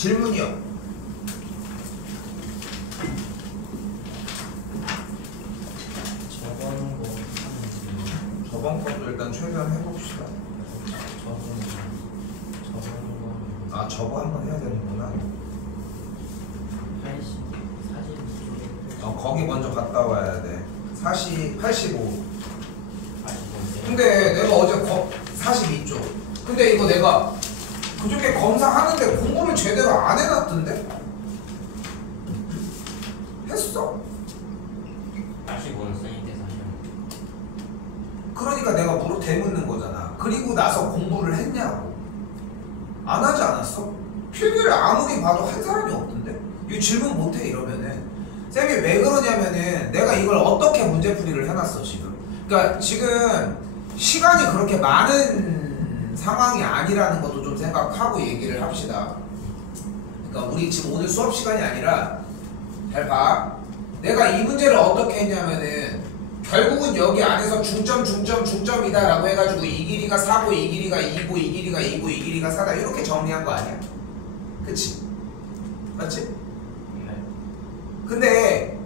질문이요. 저번 것도 일단 최대한 해봅시다. 아, 저거 한번 해야 되는구나. 거기 먼저 갔다 와야 돼. 85. 근데 내가 어제 42쪽. 근데 이거 내가 그저께 검사하는데 공부를 제대로 안 해놨던데? 했어. 85는 쓰니까 사실. 그러니까 내가 되묻는 거잖아. 그리고 나서 공부를 했냐고. 안 하지 않았어? 필기를 아무리 봐도 한 사람이 없던데? 이 질문 못해 이러면은 쌤이 왜 그러냐면은 내가 이걸 어떻게 문제풀이를 해놨어 지금. 그러니까 지금 시간이 그렇게 많은 상황이 아니라는 것도 좀 생각하고 얘기를 합시다. 그러니까 우리 지금 오늘 수업 시간이 아니라 잘 봐. 내가 이 문제를 어떻게 했냐면은 결국은 여기 안에서 중점이다 라고 해가지고 이 길이가 4고 이 길이가 2고 이 길이가 2고 이 길이가 4다 이렇게 정리한 거 아니야? 그치? 맞지? 네. 근데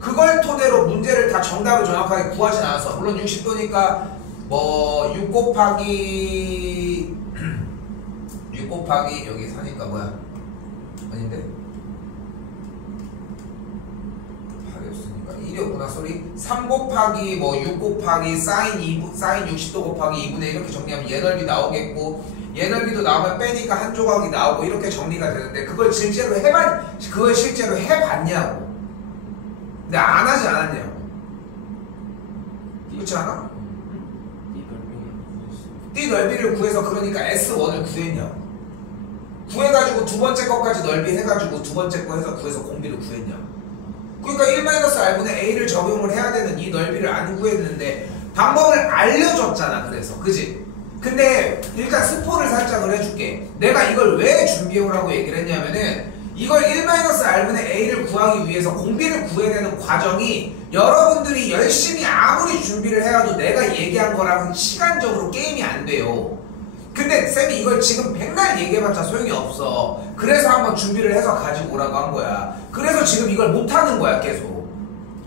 그걸 토대로 문제를 다 정답을 정확하게 구하진 않았어. 물론 60도니까 뭐 6 곱하기 여기 4니까 뭐야? 아닌데? 1이었구나 소리. 3 곱하기 뭐 6 곱하기 사인 60도 곱하기 2분의 1 이렇게 정리하면 얘 넓이 나오겠고 얘 넓이도 나오면 빼니까 한 조각이 나오고 이렇게 정리가 되는데 그걸 실제로 해봤냐고. 근데 안 하지 않았냐고. 그렇지 않아? 띠 넓이를 구해서 그러니까 S1을 구했냐고. 구해가지고 두 번째 것까지 넓이 해가지고 두 번째 거 해서 구해서 공비를 구했냐고. 그러니까 1-r분의 a를 적용을 해야 되는 이 넓이를 안 구했는데 방법을 알려줬잖아. 그래서 그지? 근데 일단 스포를 살짝을 해줄게. 내가 이걸 왜 준비해오라고 얘기를 했냐면은 이걸 1-r분의 a를 구하기 위해서 공비를 구해야 되는 과정이 여러분들이 열심히 아무리 준비를 해와도 내가 얘기한 거랑은 시간적으로 게임이 안 돼요. 근데 쌤이 이걸 지금 백날 얘기해봤자 소용이 없어. 그래서 한번 준비를 해서 가지고 오라고 한 거야. 그래서 지금 이걸 못하는 거야. 계속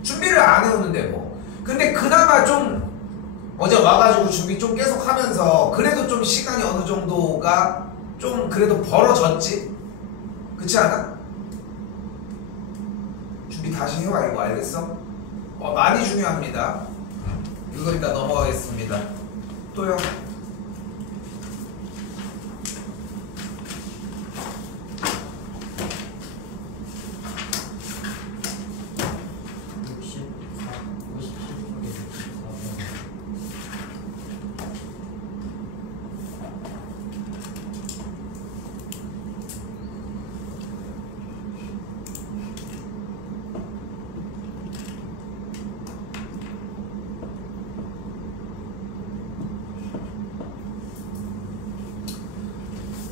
준비를 안 해오는데 뭐. 근데 그나마 좀 어제 와가지고 준비 좀 계속 하면서 그래도 좀 시간이 어느 정도가 좀 그래도 벌어졌지? 그렇지 않아? 준비 다시 해와. 이거 알겠어? 많이 중요합니다. 이거 일단 넘어가겠습니다. 또요.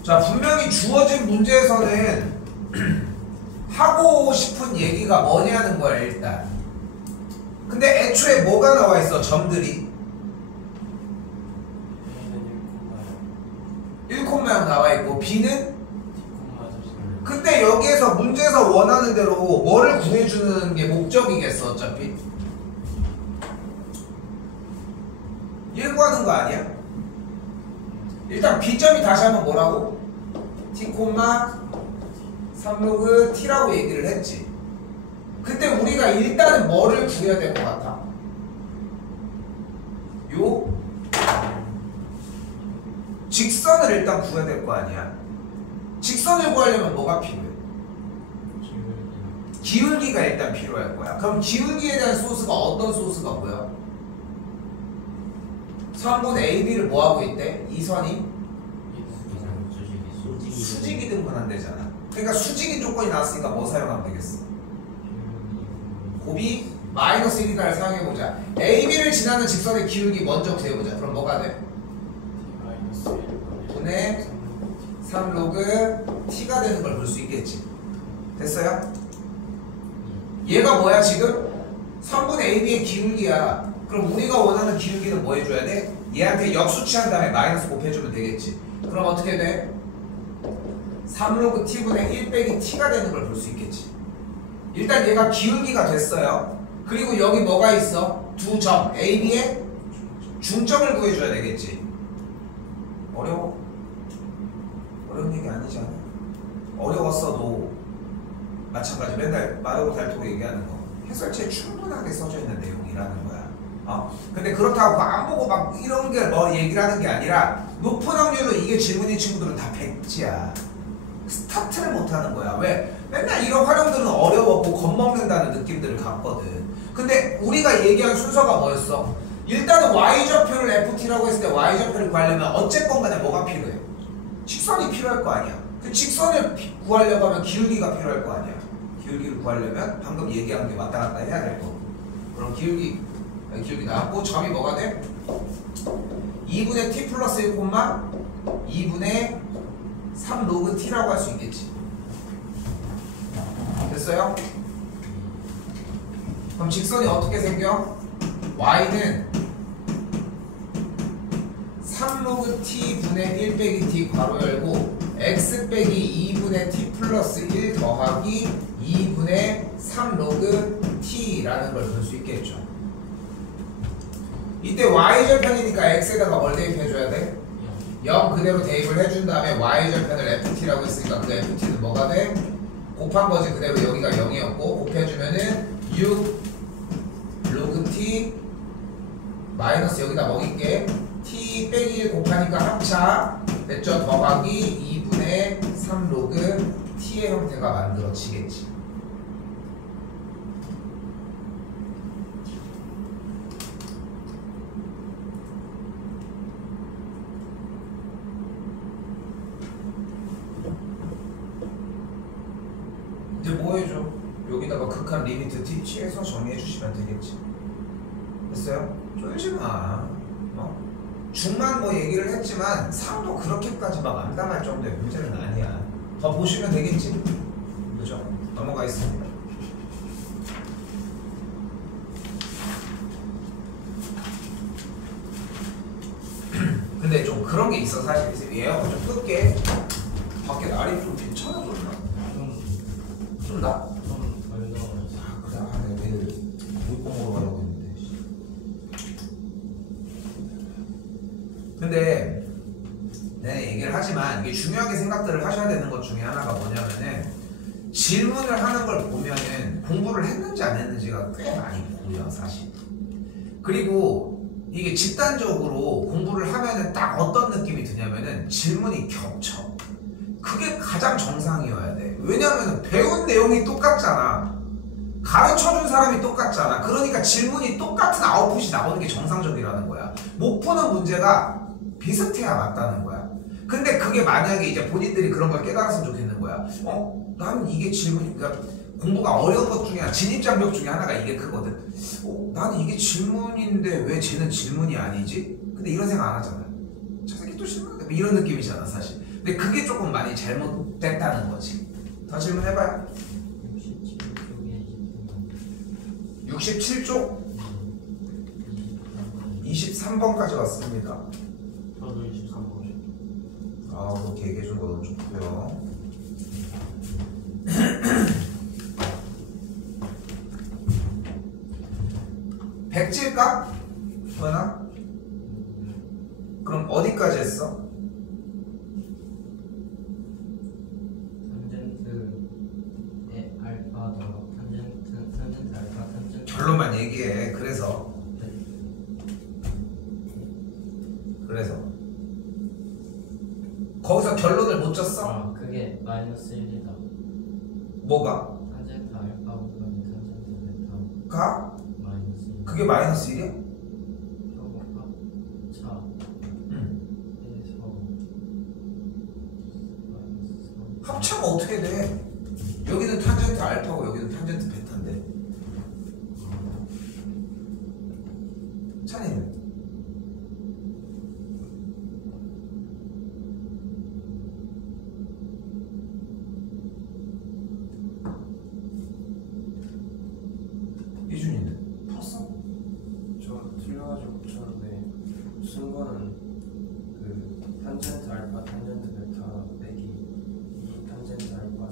자, 분명히 주어진 문제에서는 하고 싶은 얘기가 뭐냐는 거야 일단. 근데 애초에 뭐가 나와 있어? 점들이 1,0 나와 있고 B는 근데 여기에서 문제에서 원하는 대로 뭐를 구해주는 게 목적이겠어 어차피. 1 구하는 거 아니야? 일단 B점이 다시 한번 뭐라고? T, 3로그 T라고 얘기를 했지. 그때 우리가 일단은 뭐를 구해야 될 것 같아? 요 직선을 일단 구해야 될 거 아니야. 직선을 구하려면 뭐가 필요해? 기울기가 일단 필요할 거야. 그럼 기울기에 대한 소스가 어떤 소스가 뭐야? 선분 AB를 뭐하고 있대? 이 선이 수직이 등분한대잖아. 그러니까 수직인 조건이 나왔으니까 뭐 사용하면 되겠어? 곱이 마이너스 1이다를 사용해보자. AB를 지나는 직선의 기울기 먼저 구해보자. 그럼 뭐가 돼? 분의 3로그 T가 되는 걸 볼 수 있겠지. 됐어요? 얘가 뭐야 지금? 3분의 AB의 기울기야. 그럼 우리가 원하는 기울기는 뭐 해줘야 돼? 얘한테 역수치한 다음에 마이너스 곱해주면 되겠지. 그럼 어떻게 돼? 3로그 t분의 1 빼기 t가 되는 걸 볼 수 있겠지. 일단 얘가 기울기가 됐어요. 그리고 여기 뭐가 있어? 두 점 A, B의 중점을 구해줘야 되겠지. 어려워? 어려운 얘기 아니지 않아? 어려웠어도 마찬가지 맨날 마르고 닳도록 얘기하는 거 해설체에 충분하게 써져 있는 내용이라는 거야. 근데 그렇다고 안 보고 막 이런 게 뭐 얘기를 하는 게 아니라 높은 확률로 이게 질문인 친구들은 다 백지야. 스타트를 못 하는 거야. 왜? 맨날 이런 활용들은 어려웠고 겁먹는다는 느낌들을 갖거든. 근데 우리가 얘기한 순서가 뭐였어? 일단은 y좌표를 ft라고 했을 때 y좌표를 구하려면 어쨌건 간에 뭐가 필요해? 직선이 필요할 거 아니야. 그 직선을 구하려고 하면 기울기가 필요할 거 아니야. 기울기를 구하려면 방금 얘기한 게 왔다 갔다 해야 될 거고. 그럼 기울기 나왔고 점이 뭐가 돼? 2분의 t 플러스 1, 2분의 3 로그 t라고 할 수 있겠지. 됐어요? 그럼 직선이 어떻게 생겨? y는 3 로그 t 분의 1 빼기 t 괄호 열고 x 빼기 2분의 t 플러스 1 더하기 2분의 3 로그 t라는 걸 볼 수 있겠죠. 이때 y절편이니까 x에다가 뭘 대입해줘야 돼? 0 그대로 대입을 해준 다음에 y절편을 ft라고 했으니까 그 ft는 뭐가 돼? 곱한 거지. 그대로 여기가 0이었고 곱해주면은 6 로그 t 마이너스 여기다 먹일게. t 빼기 1 곱하니까 합차 됐죠? 더하기 2분의 3 로그 t의 형태가 만들어지겠지. 이제 뭐 해줘? 여기다가 극한 리미트 t 취해서 정리해 주시면 되겠지. 됐어요? 쫄지 마. 중만 뭐 얘기를 했지만 3도 그렇게까지 막 암담할 정도의 문제는 아니야. 더 보시면 되겠지? 그죠? 넘어가 있습니다. 근데 좀 그런 게 있어. 사실 에어컨 좀 끌게. 밖에 날이 좀 괜찮아졌나? 좀 나? 덜 더워졌어. 그래. 내가 내일 물고 먹으러 가려고 했는데. 근데 내가 얘기를 하지만 이게 중요하게 생각들을 하셔야 되는 것 중에 하나가 뭐냐면은 질문을 하는 걸 보면은 공부를 했는지 안 했는지가 꽤 많이 보여 사실. 그리고 이게 집단적으로 공부를 하면은 딱 어떤 느낌이 드냐면은 질문이 겹쳐. 그게 가장 정상이어야 돼. 왜냐면은 배운 내용이 똑같잖아. 가르쳐준 사람이 똑같잖아. 그러니까 질문이 똑같은 아웃풋이 나오는 게 정상적이라는 거야. 못 푸는 문제가 비슷해야 맞다는 거야. 근데 그게 만약에 이제 본인들이 그런 걸 깨달았으면 좋겠는 거야. 나는 이게 질문이, 그러니까 공부가 어려운 것 중에 진입장벽 중에 하나가 이게 크거든. 나는 이게 질문인데 왜 쟤는 질문이 아니지? 근데 이런 생각 안 하잖아. 저 새끼 또 질문인데 이런 느낌이잖아 사실. 근데 그게 조금 많이 잘못됐다는 거지. 더 질문해봐요. 67쪽 23번까지 왔습니다. 저도 23번이요. 그렇게 얘기해준 거 너무 좋고요. 백지일까? 뭐나? 그럼 어디까지 했어? 탄젠트의 알파 더 탄젠트 알파 탄젠트 결론만 얘기해. 그래서 거기서 결론을 못 줬어? 그게 마이너스 1이다. 뭐가? 탄젠트 알파 곱하기 탄젠트 베타 가? 마이너스 1. 그게 마이너스 1이야? 저거 합차 응. 해서 마이너스 3. 합차가 어떻게 돼? 여기는 탄젠트 알파고 여기는 탄젠트 베타인데. 찬이는? 이준이는? 풀었어? 저 틀려가지고 붙였는데 쓴 거는 그 탄젠트 알파 탄젠트 베타 빼기 2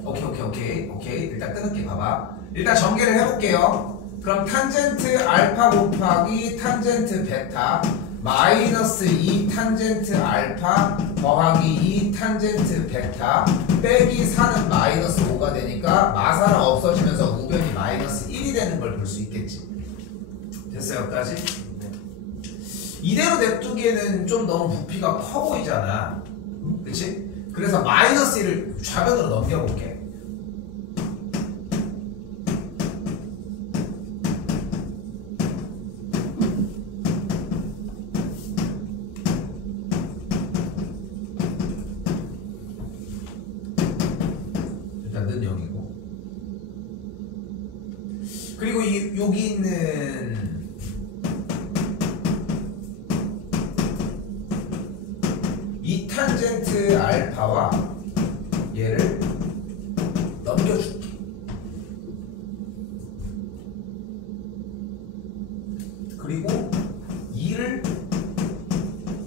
오케이. 일단 끊을게. 봐봐. 일단 전개를 해볼게요. 그럼 탄젠트 알파 곱하기 탄젠트 베타 마이너스 2 탄젠트 알파 더하기 2 탄젠트 베타 빼기 4는 마이너스 5가 되니까 마사가 없어지면서 우변이 마이너스 1이 되는 걸 볼 수 있겠지. 됐어요? 여기까지? 이대로 냅두기에는 좀 너무 부피가 커 보이잖아. 그치? 그래서 마이너스 1을 좌변으로 넘겨볼게. 일단 는 0이고. 그리고 여기 있는 이 탄젠트 알파와 얘를 넘겨줄게. 그리고 2를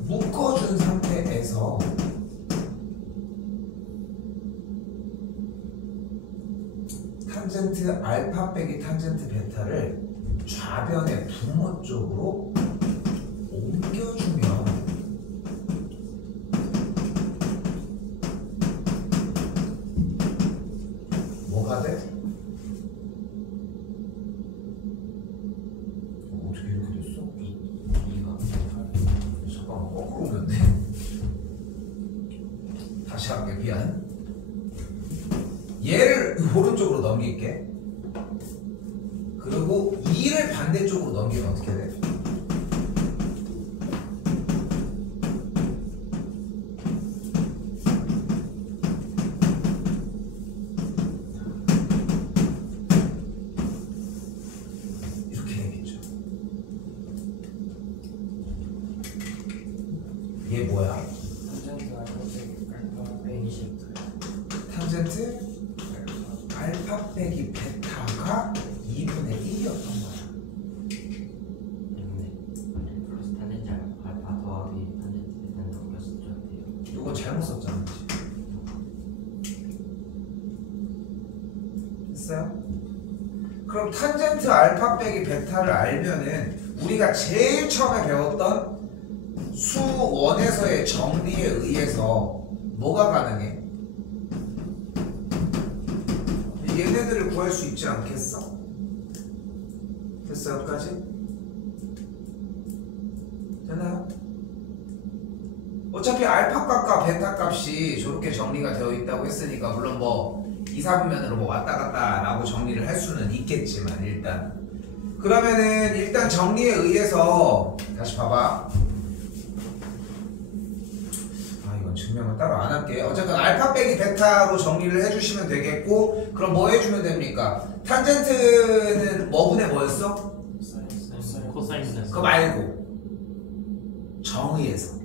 묶어준 상태에서 탄젠트 알파 빼기 탄젠트 베타를 좌변의 분모 쪽으로 옮겨주면 뭐가 돼? 어떻게 이렇게 됐어? 2가 잠깐만 거꾸로 옮겼네. 다시 할게. 미안. 얘를 오른쪽으로 넘길게. 그리고 2를 반대쪽으로 넘기면 어떻게 돼? 이렇게 되겠죠. 얘 뭐야? 탄젠트 알파 빼기 베타가 2분의 1이었던 거야. 플러스 탄젠트 알파 더하기 탄젠트 베타는 넘겼을 줄 알아요. 이거 잘못 썼잖아. 됐어요? 그럼 탄젠트 알파 빼기 베타를 알면은 우리가 제일 처음에 배웠던 수 1에서의 정리에 의해서 뭐가 가능해? 얘네들을 구할 수 있지 않겠어? 됐어요? 여기까지? 되나요? 어차피 알파 값과 베타 값이 저렇게 정리가 되어 있다고 했으니까 물론 뭐 2, 4분면으로 뭐 왔다 갔다 라고 정리를 할 수는 있겠지만 일단 그러면은 일단 정리에 의해서 다시 봐봐. 증명을 따로 안 할게. 어쨌든 알파 빼기 베타로 정리를 해주시면 되겠고 그럼 뭐 해주면 됩니까? 탄젠트는 뭐분의 뭐였어? 코사인 그거 말고 정의에서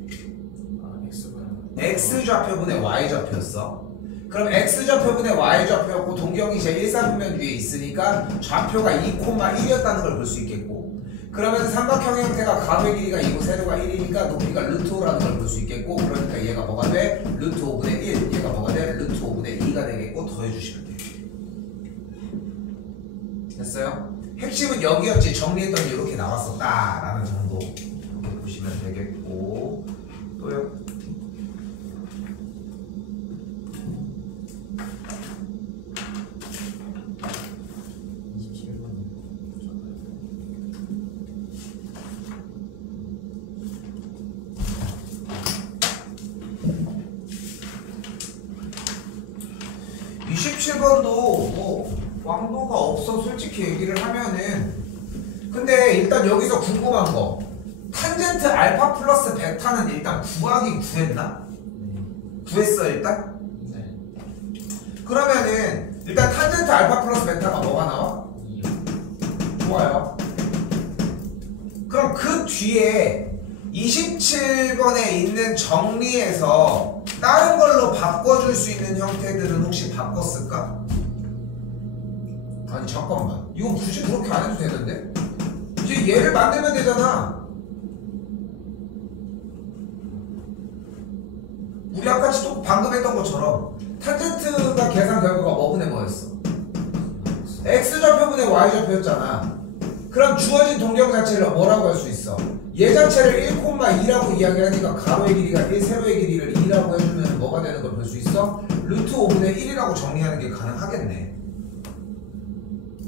X좌표분의 Y좌표였어. 그럼 X좌표분의 Y좌표였고 동경이 제1사분면 위에 있으니까 좌표가 2,1이었다는 걸 볼 수 있겠고 그러면 삼각형 형태가 가로의 길이가 2고 세로가 1이니까 높이가 루트 5라는 걸 볼 수 있겠고 그러니까 얘가 뭐가 돼? 루트 5분의 1 얘가 뭐가 돼? 루트 5분의 2가 되겠고 더해주시면 돼. 됐어요? 핵심은 여기였지. 정리했더니 이렇게 나왔었다 라는 정도 이렇게 보시면 되겠고 또요? 뭐 왕도가 없어 솔직히 얘기를 하면은 근데 일단 여기서 궁금한 거 탄젠트 알파 플러스 베타는 일단 구하긴 구했나? 구했어 일단? 네. 그러면은 일단 탄젠트 알파 플러스 베타가 뭐가 나와? 2요. 좋아요. 그럼 그 뒤에 27번에 있는 정리에서 다른 걸로 바꿔줄 수 있는 형태들은 혹시 바꿨을까? 아니 잠깐만 이건 굳이 그렇게 안 해도 되는데? 이제 얘를 만들면 되잖아. 우리 아까 또 방금 했던 것처럼 탄젠트가 계산 결과가 뭐분의 뭐였어? x좌표분의 y좌표였잖아. 그럼 주어진 동경 자체를 뭐라고 할 수 있어? 얘 자체를 1,2라고 이야기하니까 가로의 길이가 1, 세로의 길이를 2라고 해주면 뭐가 되는 걸 볼 수 있어? 루트 5분의 1이라고 정리하는 게 가능하겠네.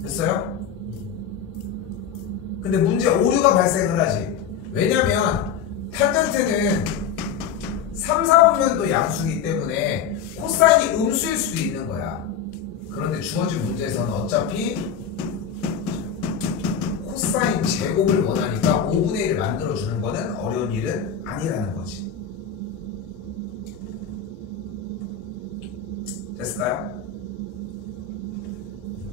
됐어요? 근데 문제 오류가 발생을 하지. 왜냐면 탄젠트는 3, 4분면도 양수이기 때문에 코사인이 음수일 수도 있는 거야. 그런데 주어진 문제에서는 어차피 코사인 제곱을 원하니까 5분의 1을 만들어주는 거는 어려운 일은 아니라는 거지. 됐을까요?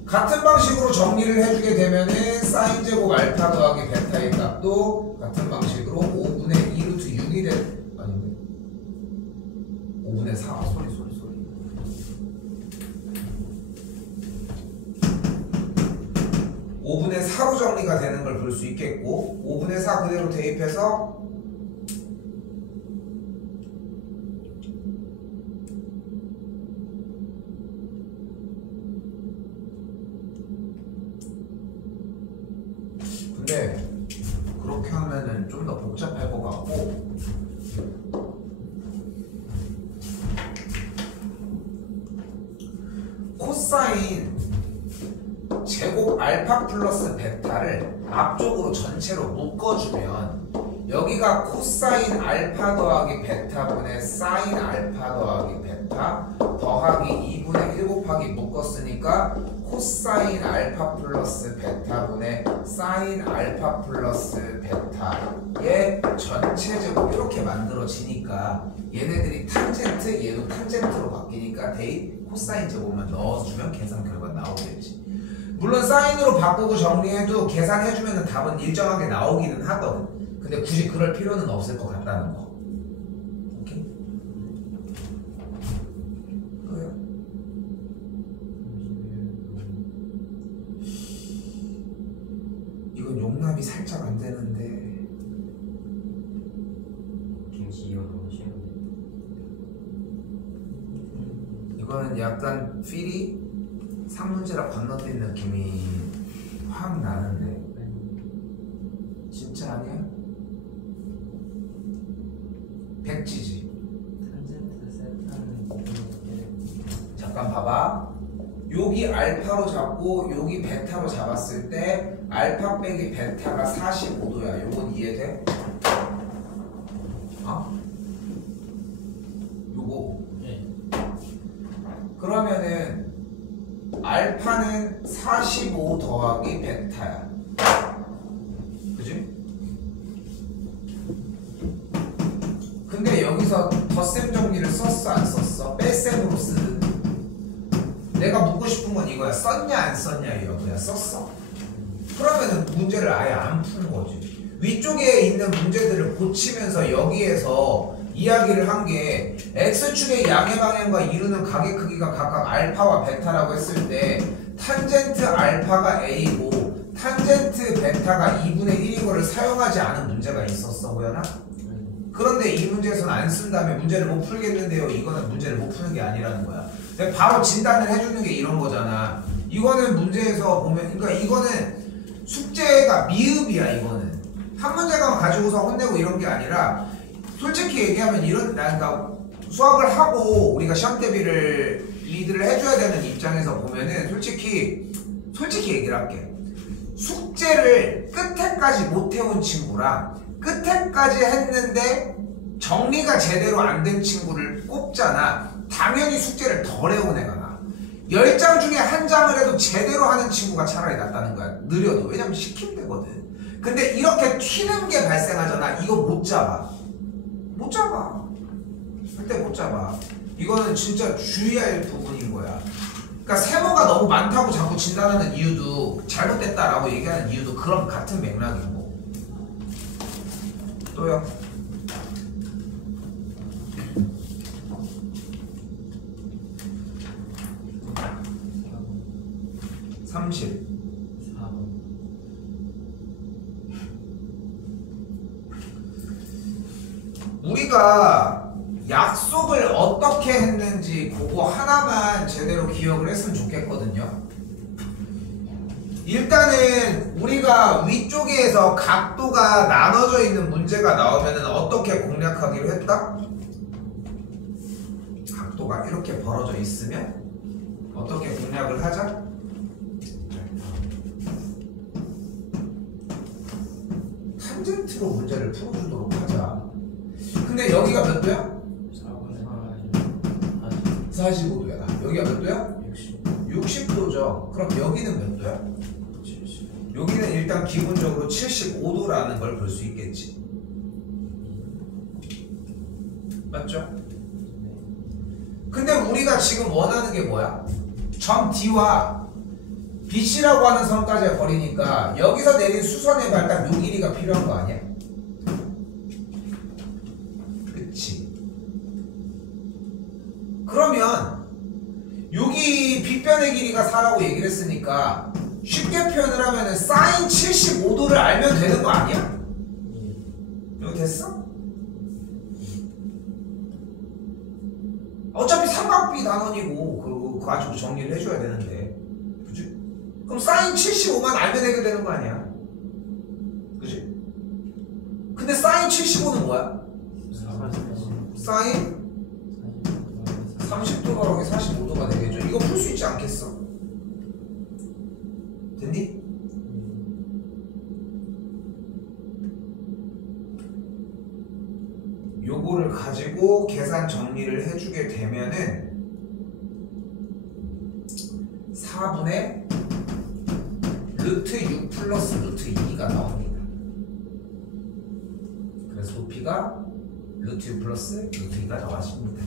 같은 방식으로 정리를 해주게 되면은 사인 제곱 알파 더하기 베타의 값도 같은 방식으로 5분의 2 루트 6이 아닌데 5분의 4 소리 5분의 4로 정리가 되는 걸 볼 수 있겠고 5분의 4 그대로 대입해서 근데 그렇게 하면은 좀 더 복잡할 것 같고 코사인 제곱 알파 플러스 베타를 앞쪽으로 전체로 묶어주면 여기가 코사인 알파 더하기 베타분의 사인 알파 더하기 베타 더하기 2분의 1 곱하기 묶었으니까 코사인 알파 플러스 베타분의 사인 알파 플러스 베타의 전체제곱 이렇게 만들어지니까 얘네들이 탄젠트 얘도 탄젠트로 바뀌니까 대입 코사인 제곱만 넣어주면 계산 결과 나오겠지. 물론 사인으로 바꾸고 정리해도 계산해주면 답은 일정하게 나오기는 하거든. 근데 굳이 그럴 필요는 없을 것 같다는 거. 오케이? 그래요. 이건 용납이 살짝 안 되는데. 김치 이거 너무 쉬운데. 이거는 약간 필이 상문제라 건너뛴 느낌이 확 나는데. 진짜 아니야? 백지지. 탄젠트 세타는 잠깐 봐봐. 여기 알파로 잡고 여기 베타로 잡았을 때 알파 빼기 베타가 45도야. 요건 이해돼? 어? 요거. 네. 그러면은 알파는 45 더하기 베타야. 그지? 근데 여기서 덧셈 정리를 썼어 안 썼어? 뺄셈으로 쓰든. 내가 묻고 싶은 건 이거야. 썼냐 안 썼냐 이거야. 썼어. 그러면은 문제를 아예 안 푸는 거지. 위쪽에 있는 문제들을 고치면서 여기에서 이야기를 한 게 x축의 양의 방향과 이루는 각의 크기가 각각 알파와 베타라고 했을 때 탄젠트 알파가 a고 탄젠트 베타가 2분의 1인 거를 사용하지 않은 문제가 있었어 호연아? 그런데 이 문제에서는 안 쓴 다음에 문제를 못 풀겠는데요. 이거는 문제를 못 푸는 게 아니라는 거야. 근데 바로 진단을 해주는 게 이런 거잖아. 이거는 문제에서 보면, 그러니까 이거는 숙제가 미흡이야. 이거는 한 문제만 가지고서 혼내고 이런 게 아니라 솔직히 얘기하면 이런, 그러니까 수학을 하고 우리가 시험 대비를 리드를 해줘야 되는 입장에서 보면은 솔직히 얘기를 할게. 숙제를 끝에까지 못 해온 친구랑 끝에까지 했는데 정리가 제대로 안 된 친구를 꼽잖아. 당연히 숙제를 덜 해온 애가 나. 10장 중에 한 장을 해도 제대로 하는 친구가 차라리 낫다는 거야. 느려도. 왜냐면 시키면 되거든. 근데 이렇게 튀는 게 발생하잖아. 이거 못 잡아. 못 잡아. 절대 못 잡아. 이거는 진짜 주의할 부분인 거야. 그러니까 세모가 너무 많다고 자꾸 진단하는 이유도, 잘못됐다라고 얘기하는 이유도 그런 같은 맥락인 거. 또요. 30. 4번. 우리가 약속을 어떻게 했는지 그거 하나만 제대로 기억을 했으면 좋겠거든요. 일단은 우리가 위쪽에서 각도가 나눠져 있는 문제가 나오면 어떻게 공략하기로 했다? 각도가 이렇게 벌어져 있으면 어떻게 공략을 하자? 탄젠트로 문제를 풀어주도록 하자. 근데 여기가 몇 도야? 45도야. 여기가 몇 도야? 60도죠. 그럼 여기는 몇 도야? 70. 여기는 일단 기본적으로 75도라는 걸 볼 수 있겠지. 맞죠? 근데 우리가 지금 원하는 게 뭐야? 점 D와 BC라고 하는 선까지의 거리니까 여기서 내린 수선의 발딱 요 길이가 필요한 거 아니야? 그치? 그러면 여기 빗변의 길이가 4라고 얘기를 했으니까 쉽게 표현을 하면은 사인 75도를 알면 되는 거 아니야? 이거 됐어? 어차피 삼각비 단원이고 그거 가지고 정리를 해줘야 되는데, 그치? 그럼 사인 75만 알면 되게 되는 거 아니야? 그치? 근데 사인 75는 뭐야? 사인 30도 더하기 45도가 되겠죠. 이거 풀 수 있지 않겠어? 됐니? 요거를 가지고 계산 정리를 해주게 되면은 4분의 루트 6 플러스 루트 2가 나옵니다. 그래서 높이가 루트 6 플러스 루트 2가 나와집니다.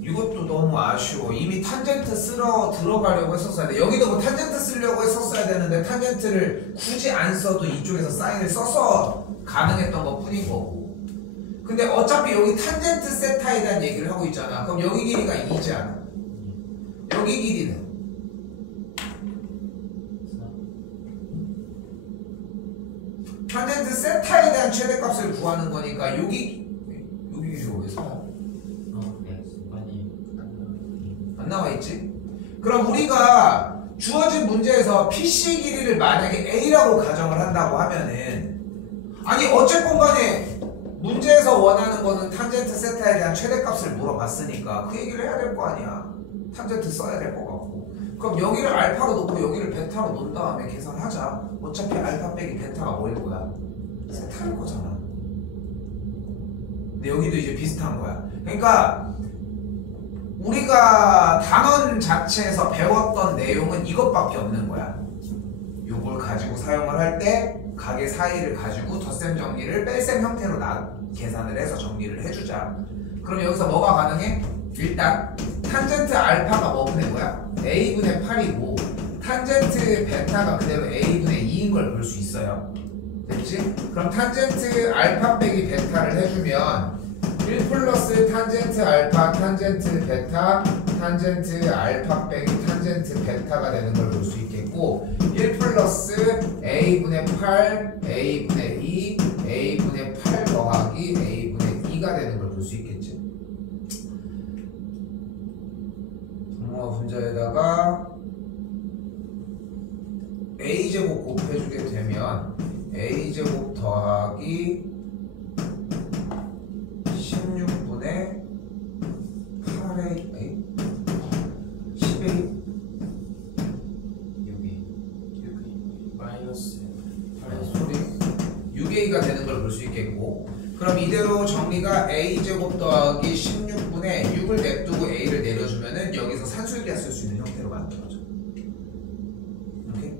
이것도 너무 아쉬워. 이미 탄젠트 쓰러 들어가려고 했었어야 돼. 여기도 뭐 탄젠트 쓰려고 했었어야 되는데 탄젠트를 굳이 안 써도 이쪽에서 사인을 써서 가능했던 것 뿐인 거고. 근데 어차피 여기 탄젠트 세타에 대한 얘기를 하고 있잖아. 그럼 여기 길이가 2잖아. 여기 길이는 탄젠트 세타에 대한 최대값을 구하는 거니까 여기 길이가 왜 4야? 안 나와 있지? 그럼 우리가 주어진 문제에서 PC 길이를 만약에 A라고 가정을 한다고 하면은, 아니 어쨌건 간에 문제에서 원하는 거는 탄젠트 세타에 대한 최대값을 물어봤으니까 그 얘기를 해야 될 거 아니야. 탄젠트 써야 될 것 같고. 그럼 여기를 알파로 놓고 여기를 베타로 놓은 다음에 계산하자. 어차피 알파 빼기 베타가 뭐일 거야? 세타일 거잖아. 근데 여기도 이제 비슷한 거야. 그러니까 우리가 단원 자체에서 배웠던 내용은 이것밖에 없는 거야. 요걸 가지고 사용을 할 때 각의 사이를 가지고 덧셈 정리를 뺄셈 형태로 계산을 해서 정리를 해주자. 그럼 여기서 뭐가 가능해? 일단 탄젠트 알파가 뭐분의 뭐야? A분의 8이고 탄젠트 베타가 그대로 A분의 2인 걸 볼 수 있어요. 됐지? 그럼 탄젠트 알파 빼기 베타를 해주면 1 플러스 탄젠트 알파 탄젠트 베타 탄젠트 알파 빼기 탄젠트 베타가 되는 걸 볼 수 있겠고, 1 플러스 a분의 8 a분의 2 a분의 8 더하기 a분의 2가 되는 걸 볼 수 있겠지. 분모와 분자에다가 a제곱 곱해주게 되면 a제곱 더하기 16분의 8a 10a 마이너스 소리 6a가 되는 걸 볼 수 있겠고, 그럼 이대로 정리가 a제곱 더하기 16분의 6을 냅두고 a를 내려주면은 여기서 산술기가 쓸 수 있는 형태로 만들어져. 오케이?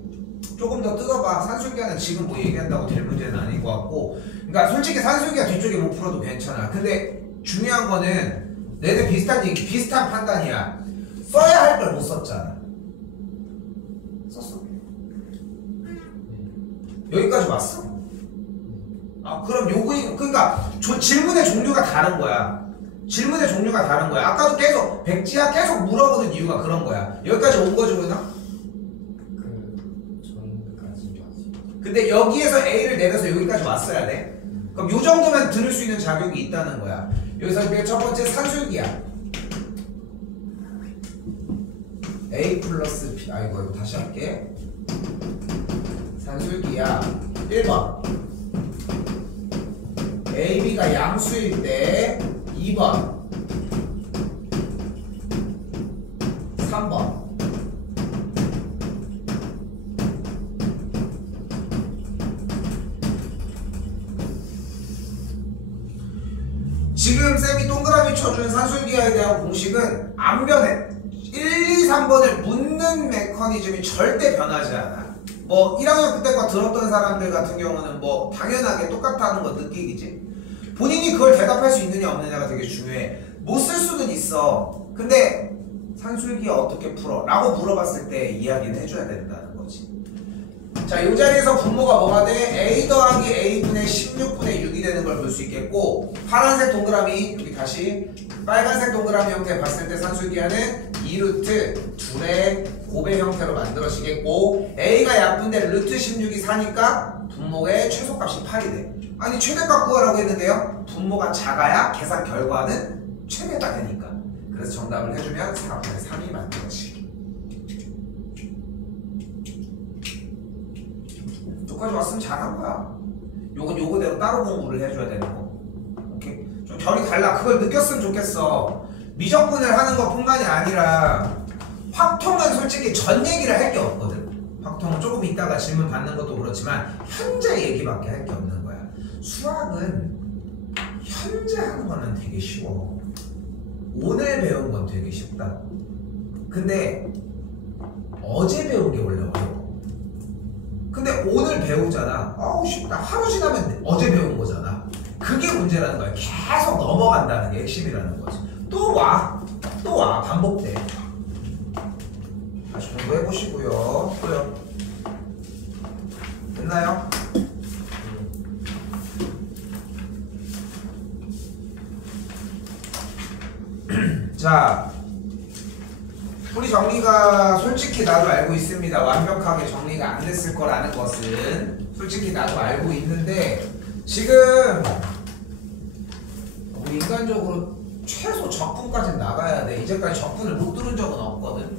조금 더 뜯어봐. 산술기하는 지금 뭐 얘기한다고 될 문제는 아닌 것 같고, 그러니까 솔직히 산술기가 뒤쪽에 못 풀어도 괜찮아. 근데 중요한 거는 내내 비슷한 얘기, 비슷한 판단이야. 써야 할 걸 못 썼잖아. 썼어? 여기까지 왔어? 그럼 그러니까 질문의 종류가 다른 거야. 질문의 종류가 다른 거야. 아까도 계속 백지야 계속 물어보는 이유가 그런 거야. 여기까지 온 거죠, 그나? 그 전까지 왔어요. 근데 여기에서 A를 내려서 여기까지 왔어야 돼. 그럼 요 정도면 들을 수 있는 자격이 있다는 거야. 여기서 이게 첫 번째 산술기야. A 플러스 B. 이거 다시 할게. 산술기야. 1번. A, B가 양수일 때 2번. 3번. 지금 쌤이 동그라미 쳐준 산술기하에 대한 공식은 안 변해. 1, 2, 3번을 묻는 메커니즘이 절대 변하지 않아. 뭐 1학년 그때과 들었던 사람들 같은 경우는 뭐 당연하게 똑같다는 거 느끼겠지. 본인이 그걸 대답할 수 있느냐 없느냐가 되게 중요해. 못 쓸 수는 있어. 근데 산술기 어떻게 풀어? 라고 물어봤을 때 이야기는 해줘야 된다는 거지. 자, 이 자리에서 분모가 뭐가 돼? A 더하기 A분의 16분의 6이 되는 걸 볼 수 있겠고, 파란색 동그라미, 여기 다시 빨간색 동그라미 형태 봤을 때 산술기하는 2루트 둘의 곱의 형태로 만들어지겠고, A가 약분데 루트 16이 4니까 분모의 최소값이 8이 돼. 아니 최대값 구하라고 했는데요, 분모가 작아야 계산 결과는 최대가 되니까. 그래서 정답을 해주면 4분의 3이 만들어지기. 여기까지 왔으면 잘한 거야. 요건 요거대로 따로 공부를 해줘야 되는 거. 오케이? 좀 결이 달라. 그걸 느꼈으면 좋겠어. 미적분을 하는 것 뿐만이 아니라 확통은 솔직히 전 얘기를 할 게 없거든. 확통은 조금 이따가 질문 받는 것도 그렇지만 현재 얘기밖에 할 게 없는 거야. 수학은 현재 하는 거는 되게 쉬워. 오늘 배운 건 되게 쉽다. 근데 어제 배운 게 원래 어려워. 근데 오늘 배우잖아. 쉽다. 하루 지나면 어제 배운 거잖아. 그게 문제라는 거야. 계속 넘어간다는 게 핵심이라는 거지. 또 와. 반복돼. 다시 공부해보시고요. 또요. 됐나요? 자, 풀이 정리가 솔직히 나도 알고 있습니다. 완벽하게 정리가 안 됐을 거라는 것은 솔직히 나도 알고 있는데, 지금 우리 인간적으로 최소 적분까지는 나가야 돼. 이제까지 적분을 못 들은 적은 없거든.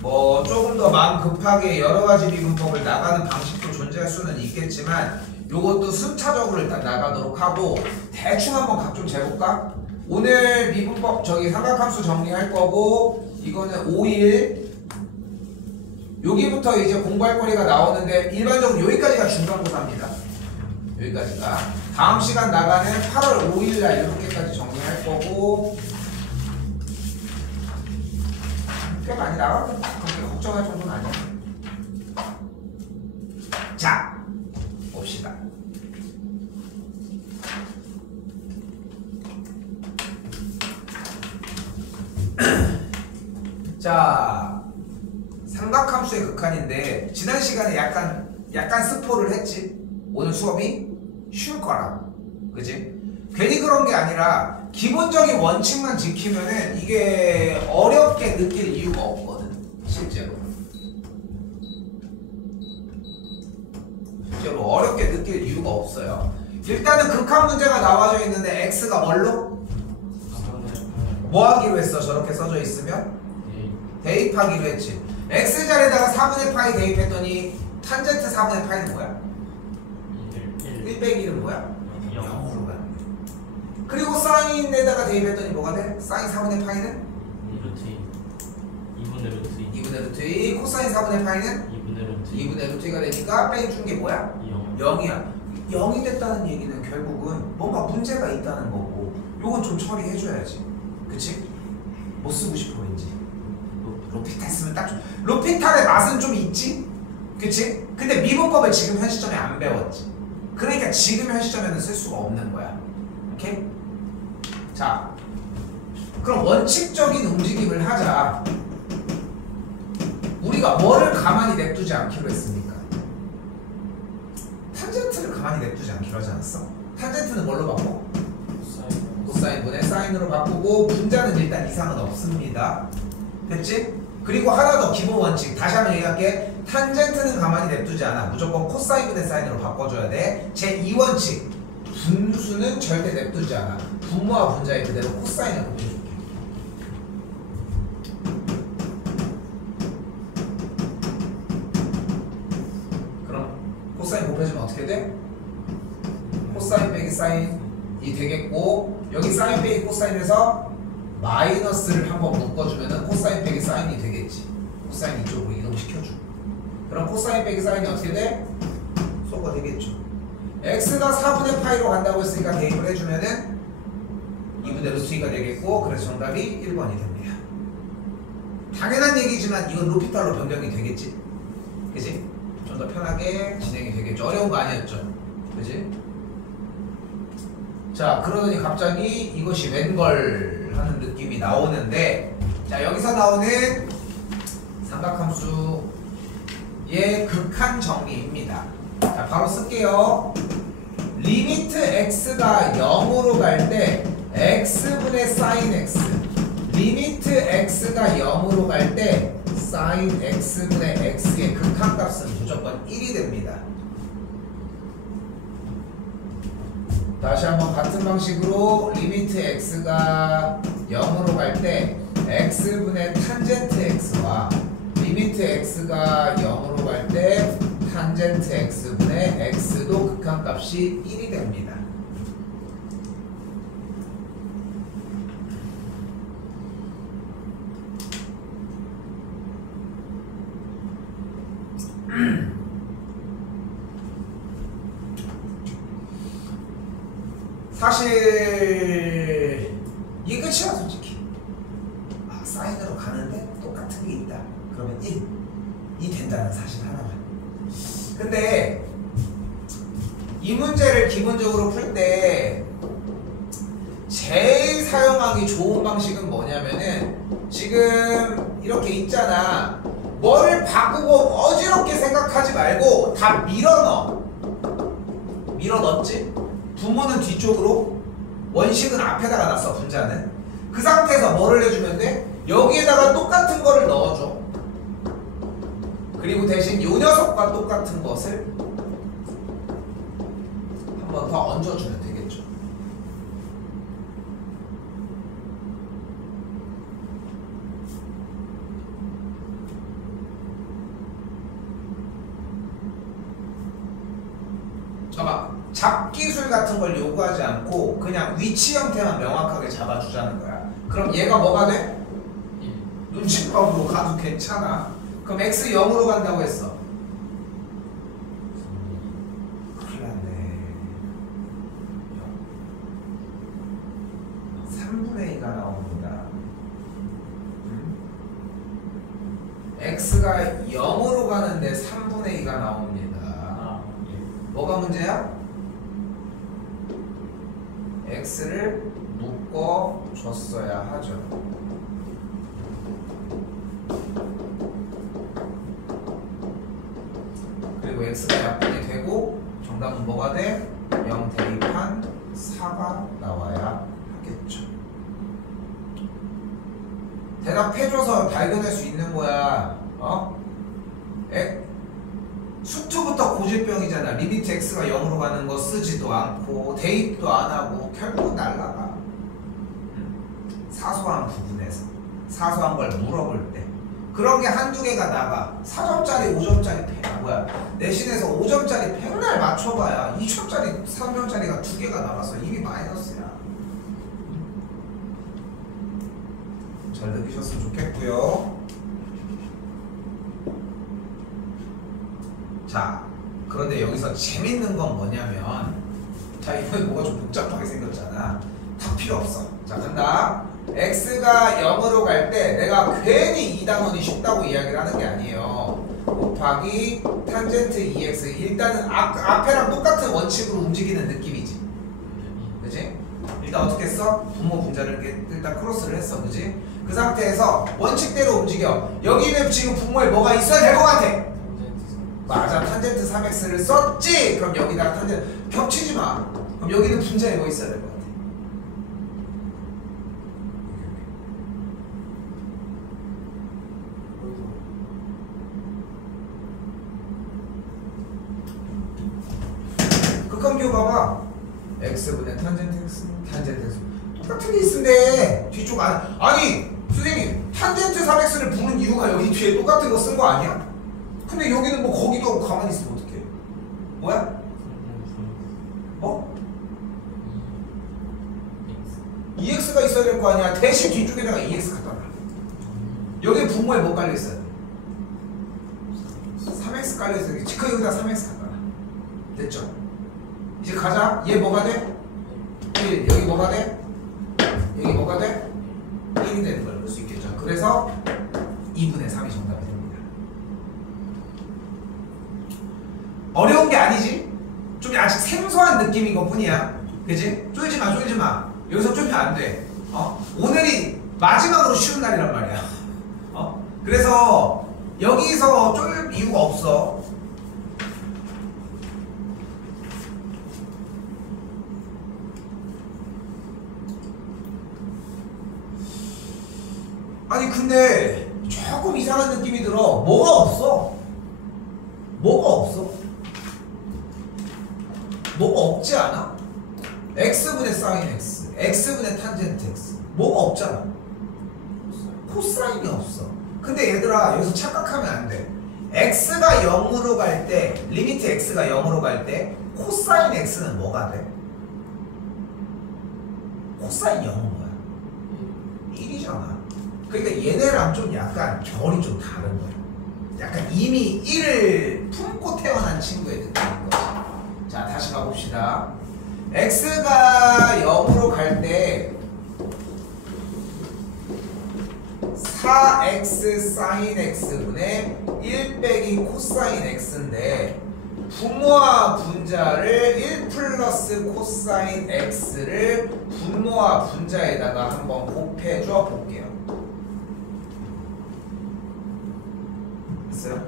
뭐 조금 더 마음 급하게 여러 가지 미분법을 나가는 방식도 존재할 수는 있겠지만, 요것도 순차적으로 일단 나가도록 하고, 대충 한번 각 좀 재볼까? 오늘 미분법 삼각함수 정리할 거고, 이거는 5일. 여기부터 이제 공부할 거리가 나오는데, 일반적으로 여기까지가 중간고사입니다. 여기까지가. 다음 시간 나가는 8월 5일날 이렇게까지 정리할 거고, 꽤 많이 나가면 그렇게 걱정할 정도는 아니야. 자, 봅시다. 자, 삼각함수의 극한인데 지난 시간에 약간 스포를 했지. 오늘 수업이 쉬울 거라고. 그지? 괜히 그런 게 아니라 기본적인 원칙만 지키면은 이게 어렵게 느낄 이유가 없거든. 실제로 어렵게 느낄 이유가 없어요. 일단은 극한 문제가 나와져 있는데 x가 뭘로? 뭐 하기로 했어? 저렇게 써져 있으면? 대입하기로 했지. x자리에다가 4분의 파이 대입했더니 탄젠트 4분의 파이는 뭐야? 1 빼기 1은 뭐야? 0으로 가. 그리고 사인에다가 대입했더니 뭐가 돼? 사인 4분의 파이는? 2분의 루트 2. 코사인 4분의 파이는? 2분의 루트 2가 되니까 빼준 게 뭐야? 0이야. 0이 됐다는 얘기는 결국은 뭔가 문제가 있다는 거고, 요건 좀 처리해줘야지. 그치? 뭐 쓰고 싶어 왠지. 로피탈 쓰면 딱 좋아. 로피탈의 맛은 좀 있지? 그치? 근데 미분법을 지금 현 시점에 안 배웠지. 그러니까 지금 현 시점에는 쓸 수가 없는 거야. 오케이? 자, 그럼 원칙적인 움직임을 하자. 우리가 뭐를 가만히 냅두지 않기로 했습니까? 탄젠트를 가만히 가만히 냅두지 않기로 하지 않았어? 탄젠트는 뭘로 바꿔? 사인 코사인분의 사인으로 바꾸고 분자는 일단 이상은 없습니다. 됐지? 그리고 하나 더 기본 원칙 다시 한번 얘기할게. 탄젠트는 가만히 냅두지 않아. 무조건 코사인분의 사인으로 바꿔줘야 돼. 제2원칙 분수는 절대 냅두지 않아. 분모와 분자에 그대로 코사인을 곱해줄게. 그럼 코사인 곱해주면 어떻게 돼? 코사인 빼기 사인이 되겠고 여기 사인 빼기 코사인에서 마이너스를 한번 묶어주면은 코사인 빼기 사인이 되겠지. 코사인 이쪽으로 이동시켜주고 그럼 코사인 빼기 사인이 어떻게 돼? 쏘가 되겠죠. x가 4분의 파이로 간다고 했으니까 대입을 해주면은 2분의 루트 2가 되겠고 그래서 정답이 1번이 됩니다. 당연한 얘기지만 이건 로피탈로 변경이 되겠지. 그치? 좀 더 편하게 진행이 되겠죠. 어려운 거 아니었죠. 그치? 자 그러더니 갑자기 이것이 웬걸 하는 느낌이 나오는데 자 여기서 나오는 삼각함수의 극한 정리입니다. 자 바로 쓸게요. 리미트 x가 0으로 갈 때 x분의 sin x 리미트 x가 0으로 갈 때 sin x분의 x의 극한값은 무조건 1이 됩니다. 다시 한번 같은 방식으로 리미트 x가 0으로 갈 때 x분의 탄젠트 x와 리미트 x가 0으로 갈 때 탄젠트 x분의 x도 극한값이 1이 됩니다. 사실 이게 끝이야 솔직히. 아 사인으로 가는데 똑같은 게 있다 그러면 1이 된다는 사실 하나만. 근데 이 문제를 기본적으로 풀 때 제일 사용하기 좋은 방식은 뭐냐면은 지금 이렇게 있잖아. 뭐를 바꾸고 어지럽게 생각하지 말고 다 밀어넣어. 밀어넣었지? 분모는 뒤쪽으로 원식은 앞에다가 놨어. 분자는 그 상태에서 뭐를 해주면 돼? 여기에다가 똑같은 거를 넣어줘. 그리고 대신 요 녀석과 똑같은 것을 한 번 더 얹어주면 되겠죠. 봐봐. 잡기술 같은 걸 요구하지 않고 그냥 위치 형태만 명확하게 잡아주자는 거야. 그럼 얘가 뭐가 돼? 눈치밥으로 가도 괜찮아. 그럼 x 0으로 간다고 했어. 큰일 났네. 3분의 2가 나옵니다. x가 0으로 가는데 3분의 2가 나옵니다. 뭐가 문제야? x를 묶어줬어야 하죠. 그리고 x가 약분이 되고 정답은 뭐가 돼? 0 대입한 4가 나와야 하겠죠. 대답해줘서 발견할 수 있는 거야. 수투부터 고질병이잖아. 리미트 x가 0으로 가는 거 쓰지도 않고 대입도 안 하고 결국 날라가. 사소한 부분에서 사소한 걸 물어볼 때 그런 게 한두 개가 나가. 4점짜리 5점짜리 내신에서 5점짜리 백날 맞춰봐야 2점짜리 3점짜리가 2개가 나가서 이미 마이너스야. 잘 느끼셨으면 좋겠고요. 자, 그런데 여기서 재밌는 건 뭐냐면, 자, 이번에 뭐가 좀 복잡하게 생겼잖아. 다 필요 없어. 자, 간다. x가 0으로 갈 때 내가 괜히 2단원이 쉽다고 이야기를 하는 게 아니에요. 곱하기 탄젠트 2x. 일단은 앞에랑 똑같은 원칙으로 움직이는 느낌이지. 그치? 일단 어떻게 했어? 분모 분자를 일단 크로스를 했어. 그치? 그 상태에서 원칙대로 움직여. 여기는 지금 분모에 뭐가 있어야 될 것 같아. 맞아. 탄젠트 3x를 썼지. 그럼 여기다가 탄젠트 겹치지 마. 그럼 여기는 분자에 뭐 있어야 될 것 같아? 극한기호 봐봐. x분의 탄젠트 x, 탄젠트 x 똑같은 게 있는데 뒤쪽 아니 선생님 탄젠트 3x를 부른 이유가 여기 뒤에 똑같은 거 쓴 거 아니야? 근데 여기는 뭐 거기도 하고 가만히 있으면 어떡해? 뭐야? 뭐? 2x가 있어야 될 거 아니야. 대신 뒤쪽에다가 2x 갖다 놔. 여기 분모에 뭐 깔려 있어요? 3x 깔려 있어요. 그 여기다 3x 갖다 놔. 됐죠? 이제 가자. 얘 뭐가 돼? 1. 여기 뭐가 돼? 여기 뭐가 돼? 1이 되는 걸 볼 수 있겠죠. 그래서 2분의 3이 정답이 됩니다. 어려운 게 아니지? 좀 아직 생소한 느낌인 것 뿐이야. 그지? 쫄지 마, 쫄지 마. 여기서 쫄면 안 돼. 오늘이 마지막으로 쉬운 날이란 말이야. 그래서 여기서 쫄 이유가 없어. 아니 근데 조금 이상한 느낌이 들어. 뭐가 없어? 뭐가 없어? 뭐가 없지 않아? x분의 사인 x, x분의 탄젠트 x 뭐가 없잖아. 코사인이 없어. 근데 얘들아 여기서 착각하면 안 돼. x가 0으로 갈 때, 리미트 x가 0으로 갈 때 코사인 x는 뭐가 돼? 코사인 0은 뭐야? 1이잖아. 그러니까 얘네랑 좀 약간 결이 좀 다른 거야. 약간 이미 1을 품고 태어난 친구의 느낌인 거지. 자, 다시 가봅시다. x가 0으로 갈 때 4x sin x분의 1 빼기 코사인 x인데 분모와 분자를 1 플러스 코사인 x를 분모와 분자에다가 한번 곱해줘 볼게요. 됐어요?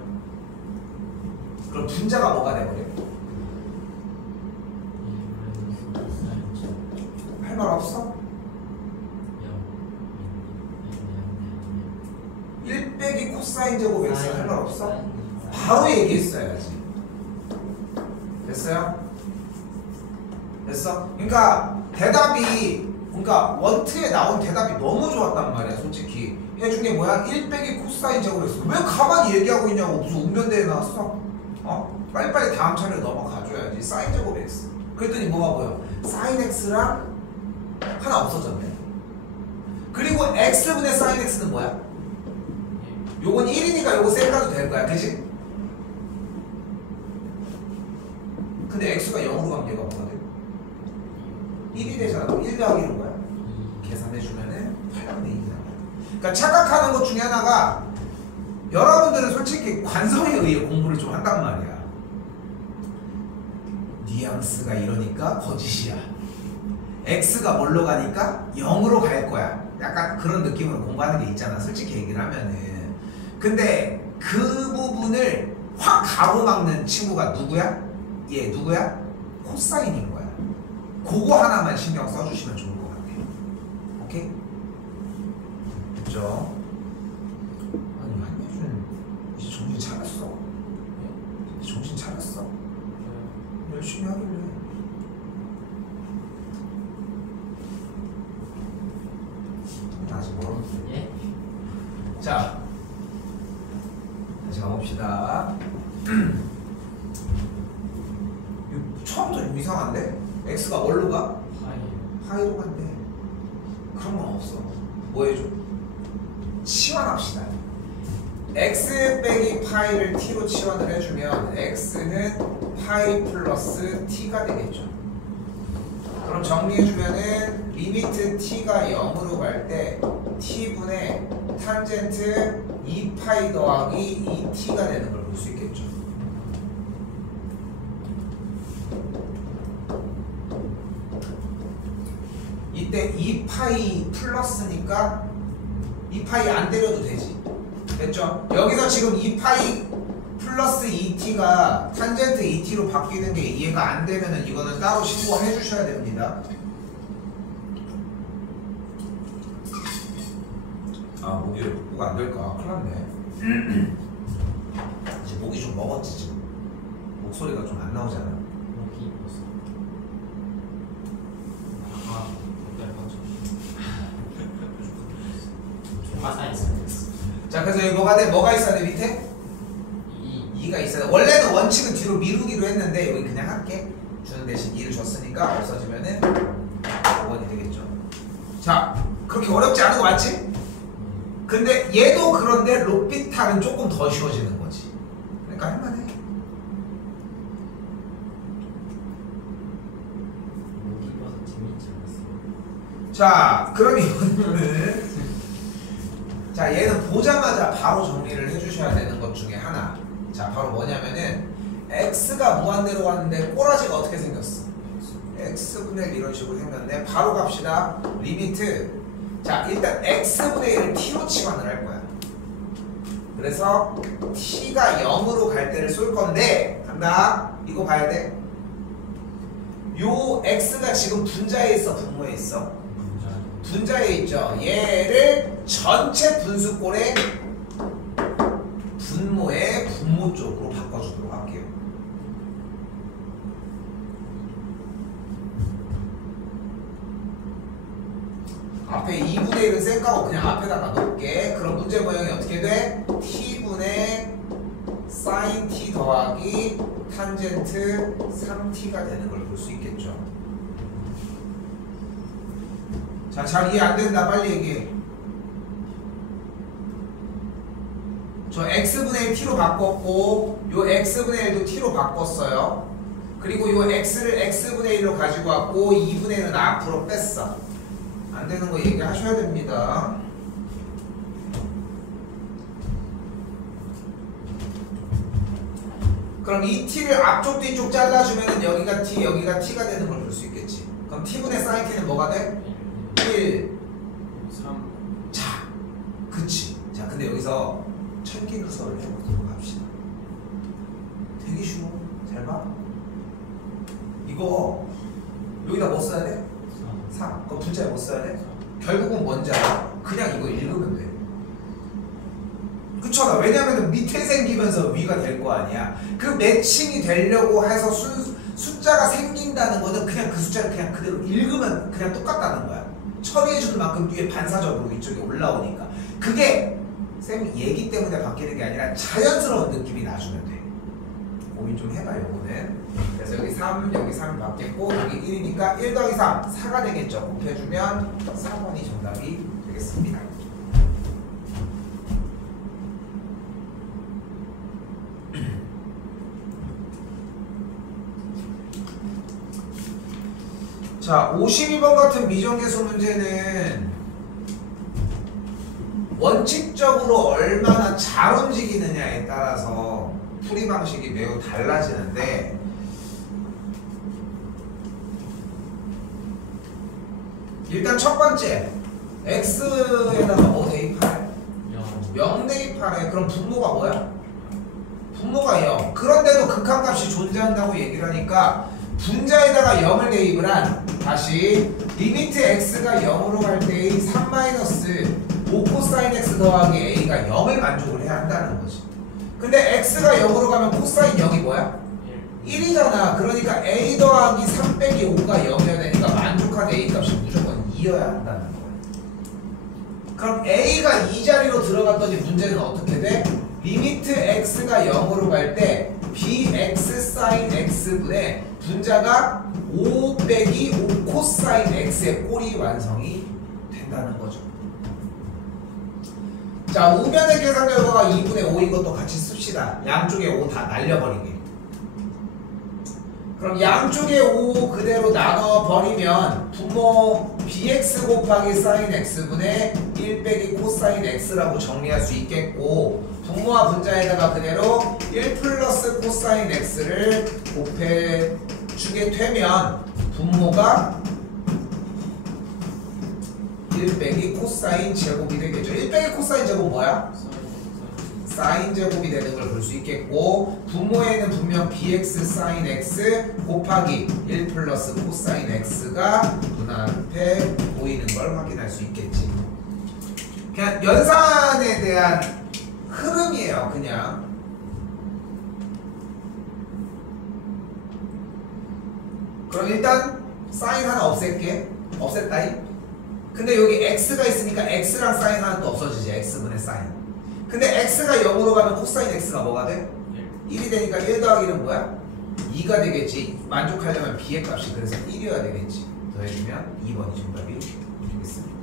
그럼 분자가 뭐가 돼버려? 할 말 없어? 1 빼기 코사인 제곱 x 할 말 없어? 바로 얘기했어야지. 됐어요? 됐어? 그러니까 대답이 그러니까 원트에 나온 대답이 너무 좋았단 말이야. 솔직히 해준 게 뭐야? 1 빼기 코사인 제곱 x. 왜 가만히 얘기하고 있냐고. 무슨 운변대회 나왔어? 빨리빨리 다음 차례로 넘어가줘야지. 사인 제곱 x. 그랬더니 뭐가 보여? 사인 x랑 하나 없어졌네. 그리고 x분의 사인 x는 뭐야? 요건 1이니까 요거 셀까도 될 거야. 그치? 근데 x가 0으로 가면 얘가 뭐가 돼? 1이 되잖아. 그럼 1 더하기 1은 뭐야? 계산해주면은 8분의 1이 나와. 그러니까 착각하는 것 중에 하나가 여러분들은 솔직히 관성에 의해 공부를 좀 한단 말이야. 뉘앙스가 이러니까 거짓이야. x가 뭘로 가니까 0으로 갈 거야. 약간 그런 느낌으로 공부하는 게 있잖아. 솔직히 얘기를 하면은. 근데 그 부분을 확 가로막는 친구가 누구야? 얘 누구야? 코사인인 거야. 그거 하나만 신경 써주시면 좋을 것 같아요. 오케이? 됐죠? 아니 한예준 이제 정신 차렸어. 이제 정신 차렸어. 열심히 하길래. 아직 멀었는데. 예? 자, 다시 가봅시다. 처음부터 좀 이상한데? x가 뭘로 가? 하이로 간대. 그런 건 없어. 뭐 해줘? 치환합시다. x 빼기 파이를 t로 치환을 해주면 x는 파이 플러스 t가 되겠죠. 그럼 정리해주면은 리미트 t가 0으로 갈 때 t분의 탄젠트 2파이 더하기 2t가 되는 걸 볼 수 있겠죠. 이때 2파이 플러스니까 2파이 안 때려도 되지. 됐죠? 여기서 지금 2파이 플러스 2t가 탄젠트 2t로 바뀌는 게 이해가 안 되면은 이거는 따로 신고해 주셔야 됩니다. 아, 목이 안 될까? 큰일 났네. 이제 목이 좀 먹었지, 지금. 목소리가 좀 안 나오잖아. 목이 있었어. 아, 목별 꺼져. 화사 있어야 됐어. 자, 그래서 여기 뭐가 돼? 뭐가 있어야 돼, 밑에? 2가 있어야 돼. 원래는 원칙은 뒤로 미루기로 했는데 여기 그냥 할게. 주는 대신 2를 줬으니까 없어지면은 5번이 되겠죠. 자, 그렇게 어렵지 않은 거 맞지? 근데 얘도 그런데 로피탈은 조금 더 쉬워지는 거지. 그러니까 할만해. 목이 봐서 재밌지 않았어. 자, 그럼 이거는 자, 얘는 보자마자 바로 정리를 해주셔야 되는 것 중에 하나. 자, 바로 뭐냐면은 x가 무한대로 갔는데 꼬라지가 어떻게 생겼어? x분의 1 이런 식으로 생겼네. 바로 갑시다. 리미트. 자, 일단 x분의 1을 t로 치환을 할 거야. 그래서 t가 0으로 갈 때를 쏠 건데, 간다. 이거 봐야 돼. 요 x가 지금 분자에 있어, 분모에 있어? 분자에 있죠. 얘를 전체 분수꼴의 분모의 분모 쪽으로 바꿔주도록 할게요. 앞에 2분의 1은 쌩까고 그냥 앞에다가 넣을게. 그럼 문제 모양이 어떻게 돼? t분의 sin t 더하기 탄젠트 3t가 되는 걸 볼 수 있겠죠. 자, 잘 이해 안 된다. 빨리 얘기해. 저 x분의 1 t로 바꿨고 요 x분의 1도 t로 바꿨어요. 그리고 요 x를 x분의 1로 가지고 왔고 2분의 1은 앞으로 뺐어. 안 되는 거 얘기하셔야 됩니다. 그럼 이 t를 앞쪽 뒤쪽 잘라주면은 여기가 t 여기가 t가 되는 걸 볼 수 있겠지. 그럼 t분의 sin t는 뭐가 돼? 1 3 자, 그치. 자, 근데 여기서 천기 누설을 해보도록 합시다. 되게 쉬워. 잘 봐. 이거 여기다 뭐 써야 돼? 3. 그럼 분자에 뭐 써야 돼? 결국은 뭔지 알아? 그냥 이거 읽으면 돼. 그쵸? 왜냐면 밑에 생기면서 위가 될 거 아니야. 그 매칭이 되려고 해서 숫자가 생긴다는 거는 그냥 그 숫자를 그냥 그대로 읽으면 그냥 똑같다는 거야. 처리해주는 만큼 위에 반사적으로 위쪽에 올라오니까. 그게 쌤 얘기 때문에 바뀌는 게 아니라 자연스러운 느낌이 나주면 돼. 고민 좀 해봐, 요거는. 그래서 여기 3, 여기 3이 바뀌었고 여기 1이니까 1 더하기 3, 4가 되겠죠. 곱해주면 4번이 정답이 되겠습니다. 자, 52번 같은 미정계수 문제는 원칙적으로 얼마나 잘 움직이느냐에 따라서 풀이 방식이 매우 달라지는데 일단 첫 번째 x에다가 뭐 대입할? 0 대입하래. 그럼 분모가 뭐야? 분모가 0. 그런데도 극한값이 존재한다고 얘기를 하니까 분자에다가 0을 대입을 한 다시 리미트 x가 0으로 갈 때의 3-5 코사인 x 더하기 a가 0을 만족을 해야 한다는 거지. 근데 x가 0으로 가면 코사인 0이 뭐야? 1이잖아. 그러니까 a 더하기 3 빼기 5가 0이어야 되니까 만족한 a 값이 무조건 2여야 한다는 거야. 그럼 a가 이 자리로 들어갔더니 문제는 어떻게 돼? 리미트 x가 0으로 갈 때 bx sin x분의 분자가 5 빼기 5 코사인 x의 꼴이 완성이 된다는 거죠. 자, 우변의 계산 결과가 2분의 5인 것도 같이 씁시다. 양쪽에 5 다 날려버리게. 그럼 양쪽에 5 그대로 나눠버리면 분모 bx 곱하기 sin x분의 1 빼기 코사인 x라고 정리할 수 있겠고 분모와 분자에다가 그대로 1 플러스 코사인 x를 곱해주게 되면 분모가 1 빼기 코사인 제곱이 되겠죠. 1 빼기 코사인 제곱 뭐야? 사인 제곱이 되는 걸 볼 수 있겠고 분모에는 분명 bx 사인 x 곱하기 1 플러스 코사인 x가 눈앞에 보이는 걸 확인할 수 있겠지. 그냥 연산에 대한 흐름이에요. 그냥 그럼 일단 사인 하나 없앨게. 없앴다잉. 근데 여기 x가 있으니까 x랑 사인 하나 또 없어지지. x분의 사인. 근데 x가 0으로 가면 코사인 x가 뭐가 돼? 1이 되니까 1 더하기 1은 뭐야? 2가 되겠지. 만족하려면 b의 값이 그래서 1이어야 되겠지. 더해주면 2번이 정답이 되겠습니다.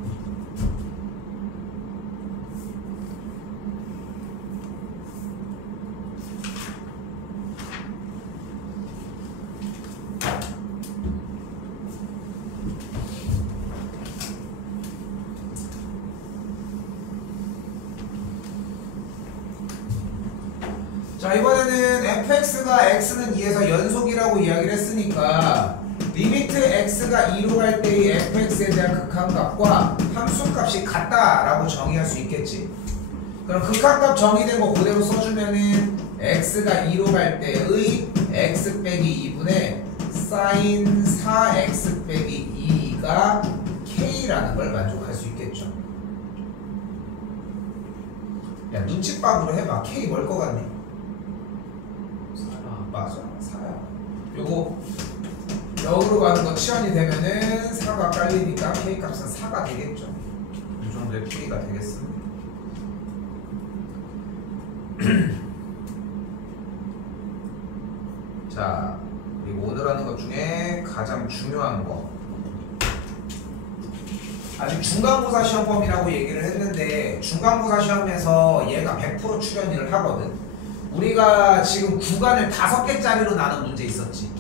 자, 이번에는 fx가 x는 2에서 연속이라고 이야기를 했으니까 리미트 x가 2로 갈 때의 fx에 대한 극한값과 함수값이 같다라고 정의할 수 있겠지. 그럼 극한값 정의된 거 그대로 써주면은 x가 2로 갈 때의 x 빼기 2분의 sin 4x 빼기 2가 k라는 걸 만족할 수 있겠죠. 야, 눈칫밥으로 해봐. k 뭘 것 같니? 맞아, 4야. 요거 역으로 가는 거 치환이 되면은 4가 깔리니까 k 값은 4가 되겠죠. 이 정도의 풀이가 되겠습니다. 자, 그리고 오늘 하는 것 중에 가장 중요한 거, 아직 중간고사 시험범위라고 얘기를 했는데 중간고사 시험에서 얘가 100% 출연을 하거든. 우리가 지금 구간을 5개짜리로 나눈 문제 있었지.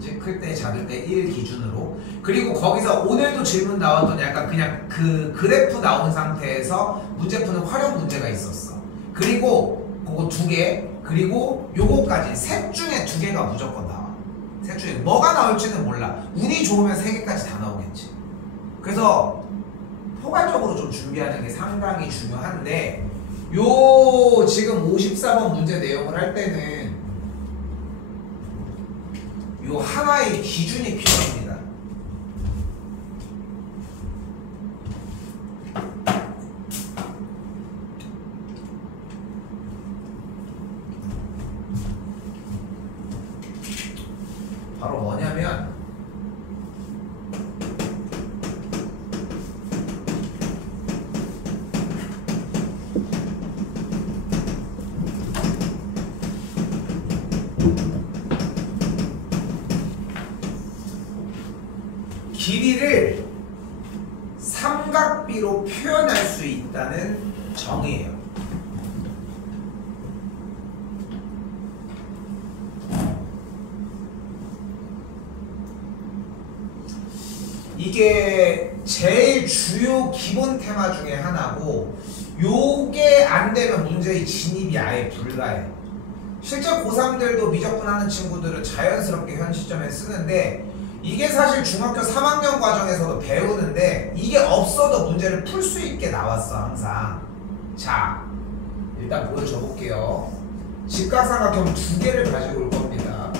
이제 클 때 작을 때 1 기준으로. 그리고 거기서 오늘도 질문 나왔던 약간 그냥 그 그래프 나온 상태에서 문제 푸는 활용 문제가 있었어. 그리고 그거 2개, 그리고 요거까지 셋 중에 2개가 무조건 나와. 셋 중에 뭐가 나올지는 몰라. 운이 좋으면 3개까지 다 나오겠지. 그래서 포괄적으로 좀 준비하는 게 상당히 중요한데, 요 지금 54번 문제 내용을 할 때는 요 하나의 기준이 필요합니다. 바로 뭐냐면 길이를 삼각비로 표현할 수 있다는 정의예요. 이게 제일 주요 기본 테마 중에 하나고, 요게 안 되면 문제의 진입이 아예 불가해. 실제 고3들도 미적분하는 친구들은 자연스럽게 현 시점에 쓰는데, 이게 사실 중학교 3학년 과정에서도 배우는데 이게 없어도 문제를 풀 수 있게 나왔어 항상. 자, 일단 보여줘 볼게요. 직각삼각형 2개를 가지고 올 겁니다.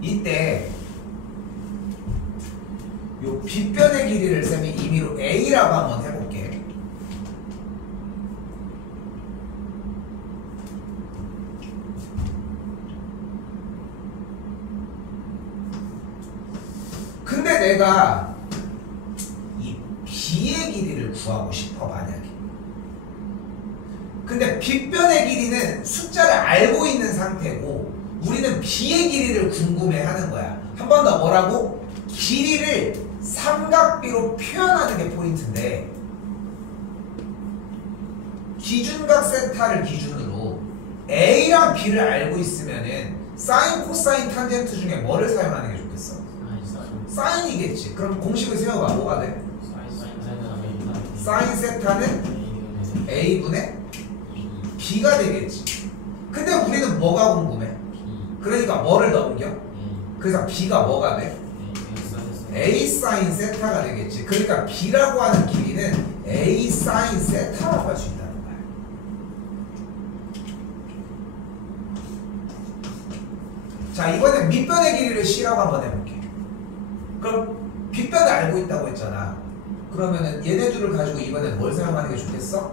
이때 요 빗변의 길이를 쌤이 임의로 A라고 한번 해볼게. 근데 내가 이 B의 길이를 구하고 싶어 만약에. 근데 빗변의 길이는 숫자를 알고 있는 상태고 우리는 B의 길이를 궁금해하는 거야. 한 번 더 뭐라고? 길이를 삼각비로 표현하는 게 포인트인데, 기준각 세타를 기준으로 A랑 B를 알고 있으면은 사인, 코사인, 탄젠트 중에 뭐를 사용하는 게 좋겠어? 사인이겠지. 그럼 공식을 세워봐. 뭐가 돼? 사인 세타는 A분의 B가 되겠지. 근데 우리는 뭐가 궁금해? 그러니까 뭐를 넘겨? 그래서 B가 뭐가 돼? A 사인 세타가 되겠지. 그러니까 B라고 하는 길이는 A 사인 세타라고 할 수 있다는 거야. 자, 이번엔 밑변의 길이를 C라고 한번 해볼게. 그럼 빗변을 알고 있다고 했잖아. 그러면은 얘네들을 가지고 이번엔 뭘 사용하는 게 좋겠어?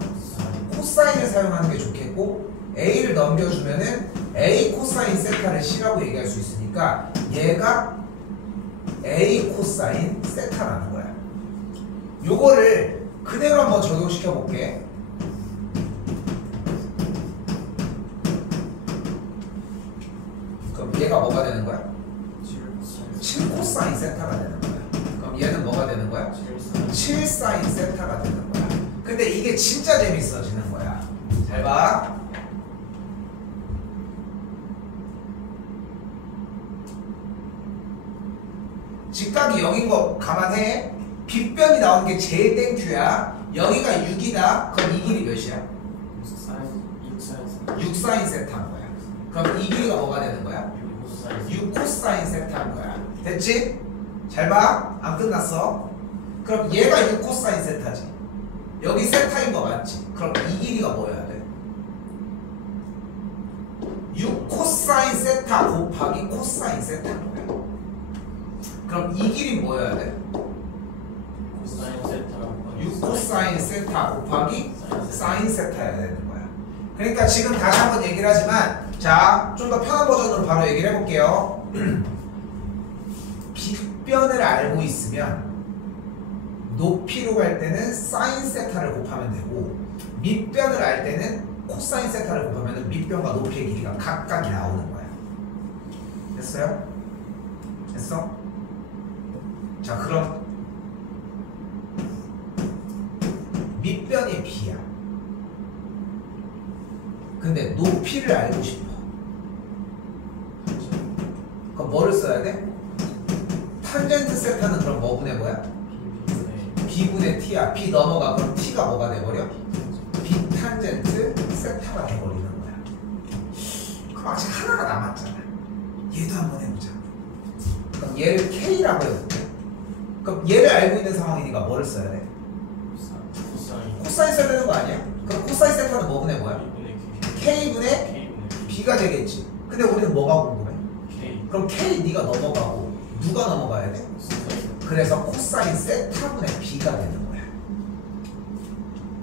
코사인을 사용하는 게 좋겠고, A를 넘겨주면은 A 코사인 세타를 C라고 얘기할 수 있으니까 얘가 A 코사인 세타라는 거야. 요거를 그대로 한번 적용시켜 볼게. 그럼 얘가 뭐가 되는 거야? 7 코사인 세타가 되는 거야. 그럼 얘는 뭐가 되는 거야? 7 사인 세타가 되는 거야. 근데 이게 진짜 재밌어지는 거야. 잘 봐. 직각이 0인 거 감안해. 빗변이 나오는 게 제일 땡큐야. 여기가 6이다. 그럼 이 길이 몇이야? 6 사인 세타인 거야. 그럼 이 길이가 뭐가 되는 거야? 6 코사인 세타인 거야. 됐지? 잘 봐. 안 끝났어. 그럼 얘가 6 코사인 세타지. 여기 세타인 거 맞지? 그럼 이 길이가 뭐여야 돼? 6 코사인 세타 곱하기 코사인 세타인 거야. 그럼 이 길이 뭐여야 돼? 6 코사인 세타 곱하기 사인 세타여야 되는 거야. 그러니까 지금 다시 한번 얘기를 하지만, 자, 좀 더 편한 버전으로 바로 얘기를 해볼게요. 빗변을 알고 있으면 높이로 갈 때는 사인 세타를 곱하면 되고, 밑변을 알 때는 코사인 세타를 곱하면 밑변과 높이의 길이가 각각이 나오는 거야. 됐어요? 됐어? 자, 그럼 밑변이 B야. 근데 높이를 알고 싶어. 그럼 뭐를 써야 돼? 탄젠트 세타는 그럼 뭐 분의 뭐야? B분의 T야. B 넘어가. 그럼 T가 뭐가 돼버려? B 탄젠트 세타가 돼버리는 거야. 그럼 아직 하나가 남았잖아. 얘도 한번 해보자. 그럼 얘를 K라고 해볼게. 그럼 얘를 알고 있는 상황이니까 뭐를 써야 돼? 코사인 써야 되는 거 아니야? 그럼 코사인 세타는 뭐 분의 뭐야? K분의 B가 되겠지. 근데 우리는 뭐가 궁금해? 그럼 K 네가 넘어가고 누가 넘어가야 돼? 그래서 코사인 세타분의 B가 되는 거야.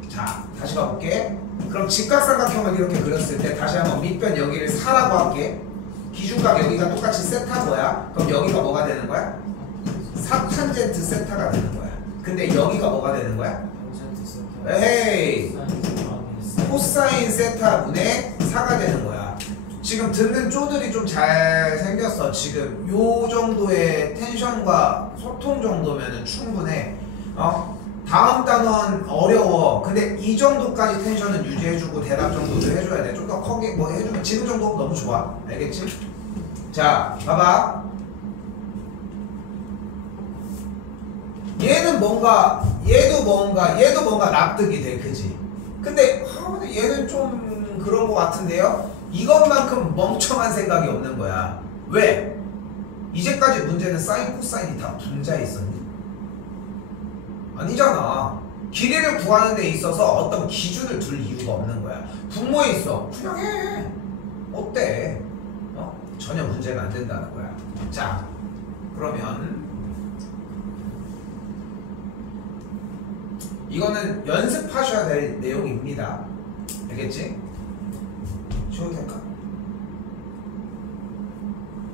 자, 다시 가볼게. 그럼 직각삼각형을 이렇게 그렸을 때 다시 한번 밑변 여기를 4라고 할게. 기준각 여기가 똑같이 세타고야. 그럼 여기가 뭐가 되는 거야? 4탄젠트 세타가 되는 거야. 근데 여기가 뭐가 되는 거야? 에헤이, 코사인 세타분의 4가 되는 거야. 지금 듣는 쪼들이 좀 잘 생겼어. 지금 요 정도의 텐션과 소통 정도면은 충분해. 다음 단원 어려워. 근데 이 정도까지 텐션은 유지해주고 대답 정도도 해줘야 돼. 좀 더 크게 뭐 해주면 지금 정도 너무 좋아. 알겠지? 자, 봐봐. 얘는 뭔가, 얘도 뭔가 납득이 돼, 그지? 근데 얘는 좀 그런 거 같은데요? 이것만큼 멍청한 생각이 없는 거야. 왜? 이제까지 문제는 사인, 코사인이 다 분자에 있었니? 아니잖아. 길이를 구하는 데 있어서 어떤 기준을 둘 이유가 없는 거야. 분모에 있어. 그냥 해. 어때? 전혀 문제가 안 된다는 거야. 자, 그러면 이거는 연습하셔야 될 내용입니다. 알겠지? 쉬어도 될까?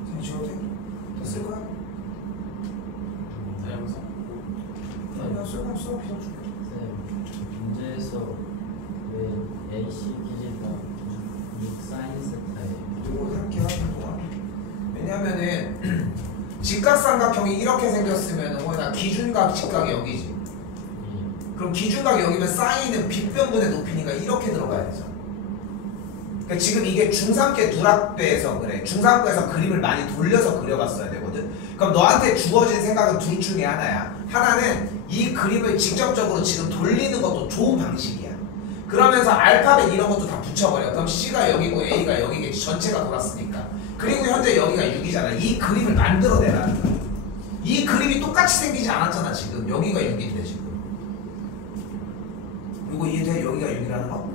그냥 쉬어도 돼? 됐을 거야? 아니야, 수업 필요 줄게. 문제에서 왜 AC 길이가 6 사인 세타예요? 이거 함께 하는 동안. 왜냐면은 직각삼각형이 이렇게 생겼으면 뭐나 기준각 직각이 여기지. 그럼 기준각이 여기면 사인은 빗변분의 높이니까 이렇게 들어가야 되죠. 그러니까 지금 이게 중3께 누락돼서 그래. 중3과에서 그림을 많이 돌려서 그려봤어야 되거든. 그럼 너한테 주어진 생각은 둘 중에 하나야. 하나는 이 그림을 직접적으로 지금 돌리는 것도 좋은 방식이야. 그러면서 알파벳 이런 것도 다 붙여버려. 그럼 C가 여기고 A가 여기겠지. 전체가 돌았으니까. 그리고 현재 여기가 6이잖아. 이 그림을 만들어내라는 거야. 이 그림이 똑같이 생기지 않았잖아 지금. 여기가 6인데 지금. 이거 이해돼? 여기가 6이라는 거?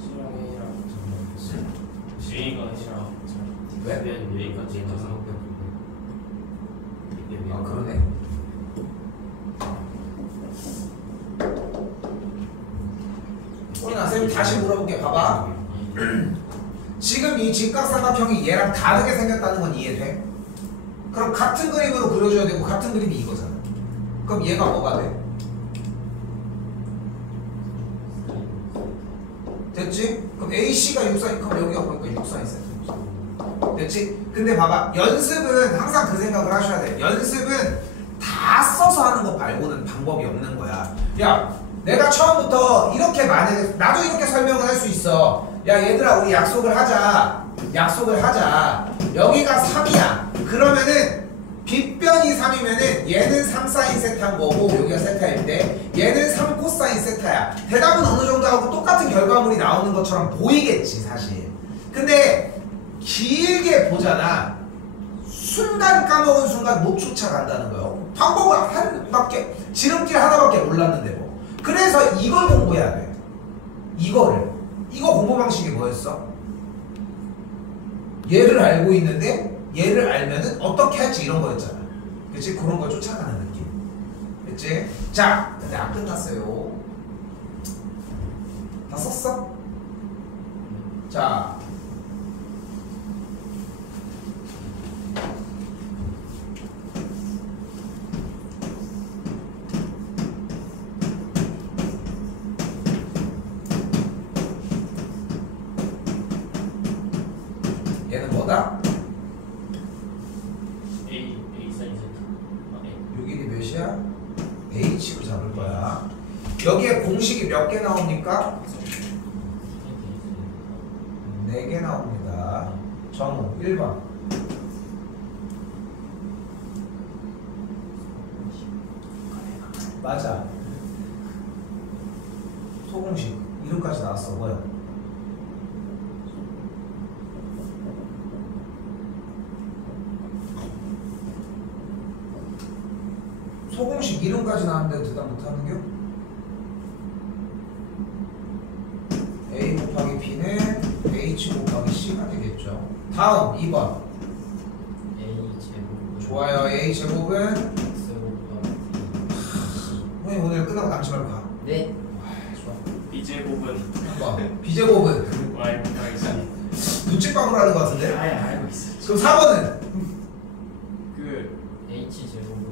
C랑 A랑 A가 C랑 왜? 여기까지 네. 다섯 개 이게 아 그러네. 소리나 쌤 다시 물어볼게. 봐봐. 지금 이 직각삼각형이 얘랑 다르게 생겼다는 건 이해돼? 그럼 같은 그림으로 그려줘야 되고 같은 그림이 이거잖아. 그럼 얘가 뭐가 돼? 됐지? 그럼 AC가 6사인, 그럼 여기가 보니까 6사인 세트. 됐지? 근데 봐봐. 연습은 항상 그 생각을 하셔야 돼. 연습은 다 써서 하는 것 말고는 방법이 없는 거야. 야, 내가 처음부터 이렇게 만약에 나도 이렇게 설명을 할 수 있어. 야, 얘들아, 우리 약속을 하자. 약속을 하자. 여기가 3이야. 그러면은 빗변이 3이면은 얘는 3사인 세타인 거고 여기가 세타일 때 얘는 3 코사인 세타야. 대답은 어느 정도 하고 똑같은 결과물이 나오는 것처럼 보이겠지 사실. 근데 길게 보잖아. 순간 까먹은 순간 못 쫓아간다는 거예요. 방법을 한밖에 지름길 하나밖에 몰랐는데 뭐. 그래서 이걸 공부해야 돼. 이거 공부 방식이 뭐였어? 얘를 알고 있는데 얘를 알면은 어떻게 할지 이런 거였잖아. 그치? 그런 걸 쫓아가는 느낌. 그치? 자, 근데 안 끝났어요. 다 썼어? 자, 얘는 뭐다? A 사인 세트. 여기 몇이야? H로 잡을 거야. 여기에 공식이 몇 개 나옵니까? 4개 나옵니다. 정우 1번. 맞아. 소공식 이름까지 나왔어. 뭐야? 소공식 이름까지 나왔는데 대답 못하는겨? A 곱하기 B는 H 곱하기 C가 되겠죠. 다음 2번. A 제곱 좋아요. A 제곱은 X 곱하기 선생님 오늘 끝나고 남지 말고 가. 네. 좋아. B 제곱은 한번 B 제곱은 Y 곱하기 C. 눈치밥으로 하는 것 같은데? 아예 알고 있어요. 그럼 4번은 그 H 제곱은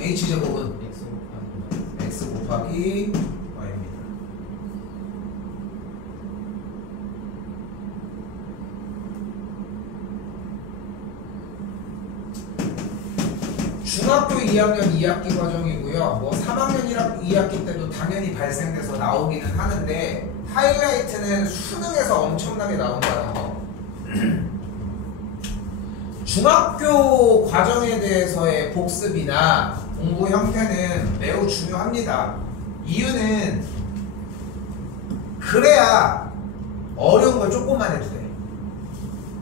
H 제곱은 X 곱하기 X 곱하기 Y입니다. 중학교 2학년 2학기 과정이고요. 뭐 3학년 2학기 때도 당연히 발생돼서 나오기는 하는데 하이라이트는 수능에서 엄청나게 나온다는 거. 중학교 과정에 대해서의 복습이나 공부 형태는 매우 중요합니다. 이유는 그래야 어려운 걸 조금만 해도 돼.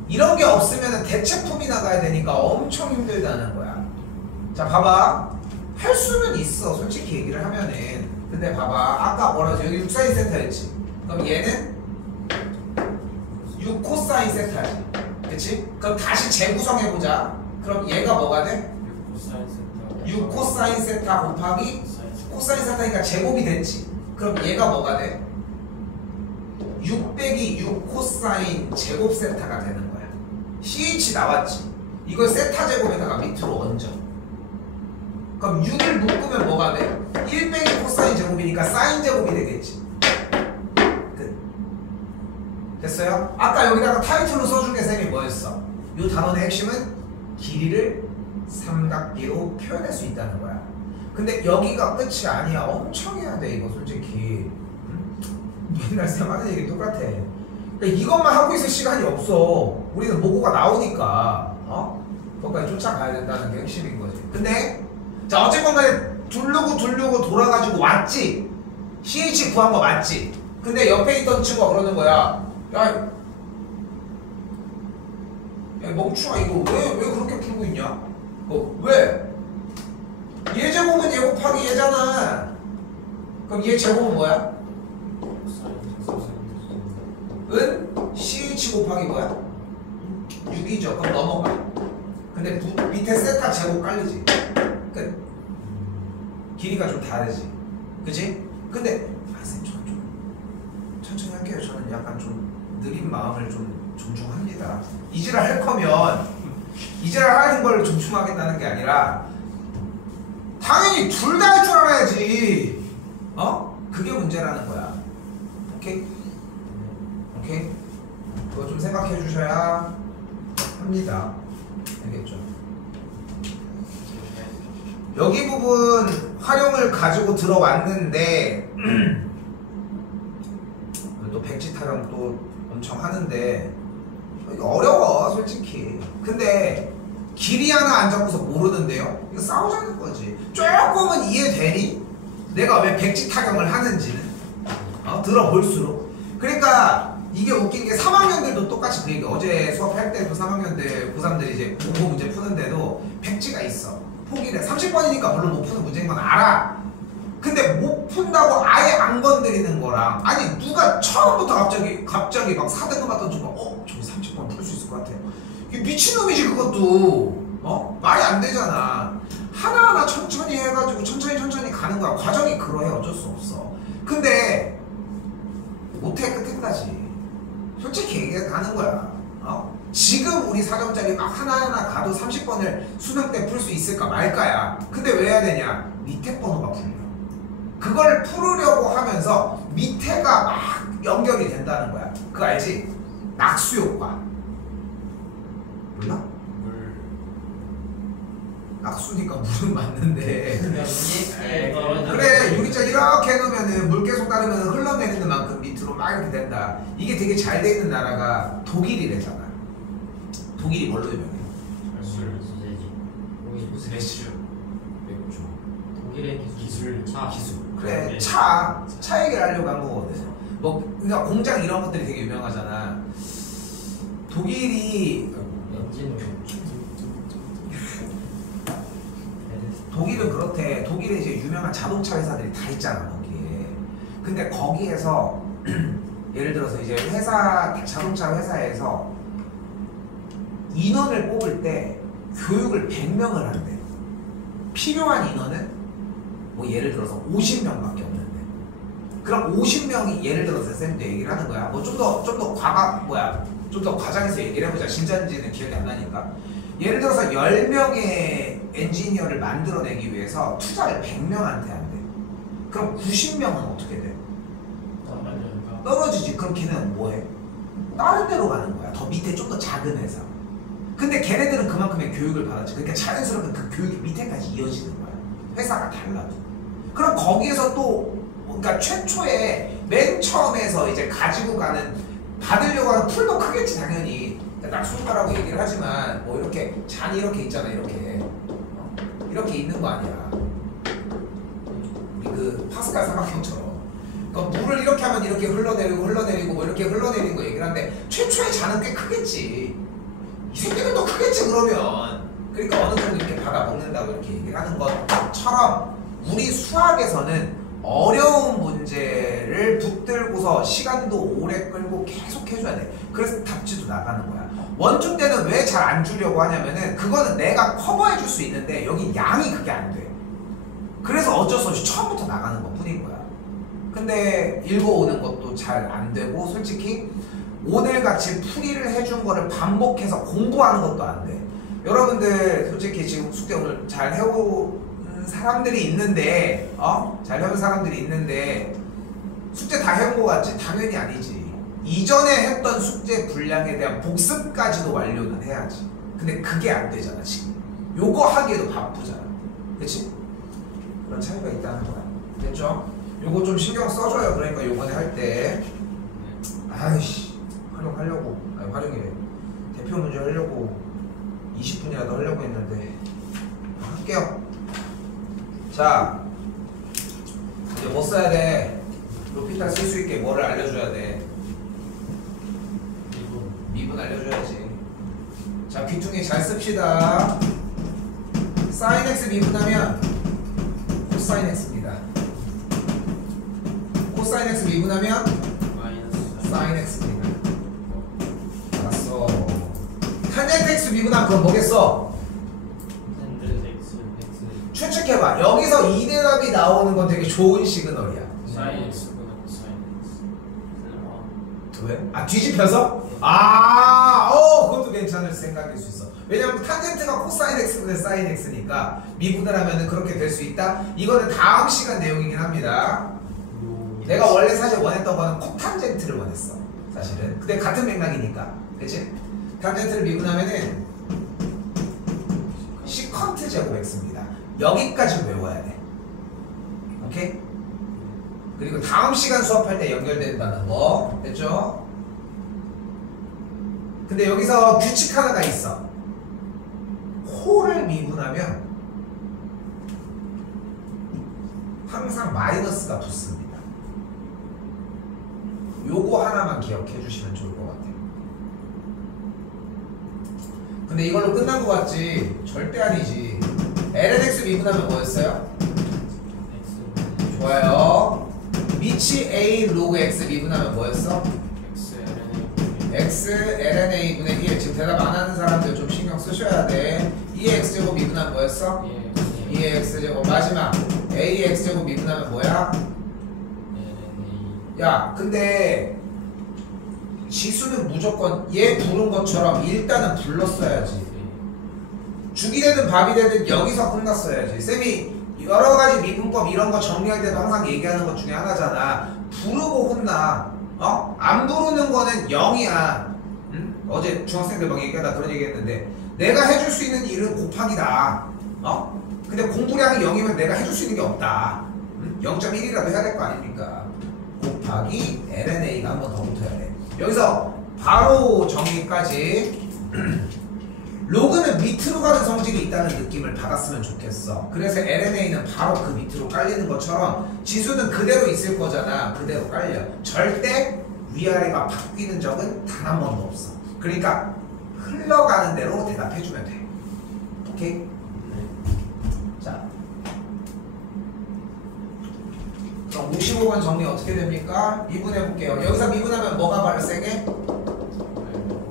이런 게 없으면 대체품이 나가야 되니까 엄청 힘들다는 거야. 자, 봐봐. 할 수는 있어. 솔직히 얘기를 하면은. 근데 봐봐. 아까 뭐라 했지? 여기 6사인 세타였지. 그럼 얘는 6 코사인 세타지. 그치? 그럼 다시 재구성해보자. 그럼 얘가 뭐가 돼? 6 코사인 세타 곱하기 코사인 세타니까 제곱이 됐지. 그럼 얘가 뭐가 돼? 6 빼기 6 코사인 제곱 세타가 되는 거야. CH 나왔지. 이걸 세타 제곱에다가 밑으로 얹어. 그럼 6을 묶으면 뭐가 돼? 1 빼기 코사인 제곱이니까 사인 제곱이 되겠지. 끝. 됐어요? 아까 여기다가 타이틀로 써준 게 쌤이 뭐였어? 이 단원의 핵심은 길이를 삼각비로 표현할 수 있다는 거야. 근데 여기가 끝이 아니야. 엄청 해야 돼 이거 솔직히. 맨날 쌤 하는 얘기 똑같아. 그러니까 이것만 하고 있을 시간이 없어. 우리는 모고가 나오니까 그것까지 쫓아가야 된다는 게 핵심인 거지. 근데 자 어쨌건 간에 두르고 돌아가지고 왔지. CH 구한 거 맞지? 근데 옆에 있던 친구가 그러는 거야. 야 멍충아 이거 왜 그렇게 풀고 있냐? 왜? 얘 제곱은 얘 곱하기 얘잖아. 그럼 얘 제곱은 뭐야? 은 CH 곱하기 뭐야? 6이죠. 그럼 넘어가. 근데 밑에 세타 제곱 깔리지. 끝. 길이가 좀 다르지. 그치? 근데 선생님 좀 천천히 할게요. 저는 약간 좀 느린 마음을 좀 존중합니다. 이지랄 할 거면 이지랄 하는 걸 존중하겠다는 게 아니라 당연히 둘 다 할 줄 알아야지. 그게 문제라는 거야. 오케이? 오케이? 그거 좀 생각해 주셔야 합니다. 알겠죠? 여기 부분 활용을 가지고 들어왔는데 또 백지 타령 또 엄청 하는데 어려워 솔직히. 근데 길이 하나 안 잡고서 모르는데요? 이거 싸우자는 거지. 조금은 이해되니? 내가 왜 백지 타령을 하는지는 들어볼수록. 그러니까 이게 웃긴 게 3학년들도 똑같이 그 얘기. 어제 수업할 때도 3학년들 고3들이 이제 공부 문제 푸는데도 백지가 있어. 포기를 30번이니까 물론 못 푸는 문제인 건 알아. 근데 못 푼다고 아예 안 건드리는 거랑, 아니 누가 처음부터 갑자기 막 4등급 맞던 중 저기 30번 풀 수 있을 것 같아. 이게 미친놈이지 그것도. 말이 안 되잖아. 하나하나 천천히 해가지고 천천히 가는 거야. 과정이 그러해. 어쩔 수 없어. 근데 못해 끝까지 솔직히 얘기하는 거야. 지금 우리 4점짜리 막 하나하나 가도 30번을 수능 때 풀 수 있을까 말까야. 근데 왜 해야 되냐? 밑에 번호가 풀려. 그걸 풀으려고 하면서 밑에가 막 연결이 된다는 거야. 그거 알지? 낙수 효과. 몰라? 낙수니까 물은 맞는데. 그래, 유리잔 이렇게 해놓으면은 물 계속 따르면 흘러내리는 만큼 밑으로 막 이렇게 된다. 이게 되게 잘 돼 있는 나라가 독일이래잖아. 독일이 뭘로 유명해? 소세지. 맥주. 독일의 기술. 기술. 그래, 차 얘기를 하려고 한 거거든. 그러니까 공장 이런 것들이 되게 유명하잖아. 독일이 독일은 그렇대. 독일에 이제 유명한 자동차 회사들이 다 있잖아 거기에. 근데 거기에서 예를 들어서 이제 자동차 회사에서 인원을 뽑을 때 교육을 100명을 한대. 필요한 인원은 뭐 예를 들어서 50명밖에 없는데, 그럼 50명이 예를 들어서 쌤도 얘기를 하는 거야. 뭐 좀 더 과장해서 얘기를 해보자. 진짜인지는 기억이 안 나니까. 예를 들어서 10명의 엔지니어를 만들어내기 위해서 투자를 100명한테 한대. 그럼 90명은 어떻게 돼? 떨어지지. 그럼 걔는 뭐해? 다른 데로 가는 거야. 더 밑에 좀 더 작은 회사. 근데 걔네들은 그만큼의 교육을 받았지. 그러니까 자연스럽게 그 교육이 밑에까지 이어지는 거야. 회사가 달라도. 그럼 거기에서 또 그러니까 최초에 맨 처음에서 이제 가지고 가는 받으려고 하는 풀도 크겠지 당연히. 낙수효과라고 얘기를 하지만 뭐 이렇게 잔이 이렇게 있잖아. 이렇게 있는 거 아니야. 우리 그 파스칼 삼각형처럼. 그러니까 물을 이렇게 하면 이렇게 흘러내리고 뭐 이렇게 흘러내리는 거 얘기를 하는데 최초의 잔은 꽤 크겠지. 이 새끼들도 크겠지 그러면. 그러니까 어느 정도 이렇게 받아 먹는다고 이렇게 얘기를 하는 것처럼 우리 수학에서는 어려운 문제를 붙들고서 시간도 오래 끌고 계속 해줘야 돼. 그래서 답지도 나가는 거야. 원중 때는 왜 잘 안 주려고 하냐면은 그거는 내가 커버해 줄 수 있는데 여기 양이 그게 안 돼. 그래서 어쩔 수 없이 처음부터 나가는 것 뿐인 거야. 근데 읽어오는 것도 잘 안 되고 솔직히 오늘같이 풀이를 해준 거를 반복해서 공부하는 것도 안 돼. 여러분들 솔직히 지금 숙제 오늘 잘 해온 사람들이 있는데 잘 해온 사람들이 있는데 숙제 다 해온 거 같지? 당연히 아니지. 이전에 했던 숙제 분량에 대한 복습까지도 완료는 해야지. 근데 그게 안 되잖아 지금. 요거 하기에도 바쁘잖아. 그치? 그런 차이가 있다는 거야. 됐죠? 요거 좀 신경 써줘요. 그러니까 요번에 할 때 아이씨 활용이래. 대표 문제 하려고 20분이라도 하려고 했는데 할게요. 자, 이제 뭐 써야 돼? 로피탈 쓸 수 있게 뭐를 알려줘야 돼? 미분 알려줘야지. 자, 귀퉁이 잘 씁시다. sin x 미분하면 코사인 x입니다. 코사인 x 미분하면 마이너스 사인 x입니다. 알았어. 탄젠트 x 미분하면 그건 뭐겠어? 샌드 X 추측해봐. 여기서 이 대답이 나오는 건 되게 좋은 시그널이야. 사인 x보다 코사인 x. 왜? 아, 뒤집혀서? 그것도 괜찮을 생각일 수 있어. 왜냐면 탄젠트가 코사인 x분의 사인 x니까 미분을 하면은 그렇게 될 수 있다. 이거는 다음 시간 내용이긴 합니다. 내가 원래 사실 원했던 거는 코탄젠트를 원했어. 사실은. 근데 같은 맥락이니까. 그치? 탄젠트를 미분하면은 시컨트 제곱 x입니다. 여기까지 외워야 돼. 오케이? 그리고 다음 시간 수업할 때 연결된다는 거. 됐죠? 근데 여기서 규칙 하나가 있어. 호를 미분하면 항상 마이너스가 붙습니다. 요거 하나만 기억해 주시면 좋을 것 같아요. 근데 이걸로 끝난 것 같지? 절대 아니지. lnx 미분하면 뭐였어요? X 좋아요. 미치 a 로그 x 미분하면 뭐였어? x ln a분의 1. 지금 대답 안 하는 사람들 좀 신경 쓰셔야 돼. 2의 x제곱 미분하면 뭐였어? 2의 x제곱. 마지막 a의 x제곱 미분하면 뭐야? 야, 근데 지수는 무조건 얘 부른 것처럼 일단은 불렀어야지. 죽이 되든 밥이 되든 여기서 끝났어야지. 쌤이 여러 가지 미분법 이런 거 정리할 때도 항상 얘기하는 것 중에 하나잖아. 부르고 혼나. 안 부르는 거는 0이야. 응? 어제 중학생들 막 얘기하다 그런 얘기 했는데 내가 해줄 수 있는 일은 곱하기다. 근데 공부량이 0이면 내가 해줄 수 있는 게 없다. 0.1이라도 해야 될 거 아닙니까? 곱하기 LNA가 한 번 더 붙어야 돼. 여기서 바로 정리까지. 로그는 밑으로 가는 성질이 있다는 느낌을 받았으면 좋겠어. 그래서 LNA는 바로 그 밑으로 깔리는 것처럼 지수는 그대로 있을 거잖아. 그대로 깔려. 절대 위아래가 바뀌는 적은 단 한 번도 없어. 그러니까 흘러가는 대로 대답해주면 돼. 오케이? 자, 그럼 55번 정리 어떻게 됩니까? 미분해볼게요. 여기서 미분하면 뭐가 발생해?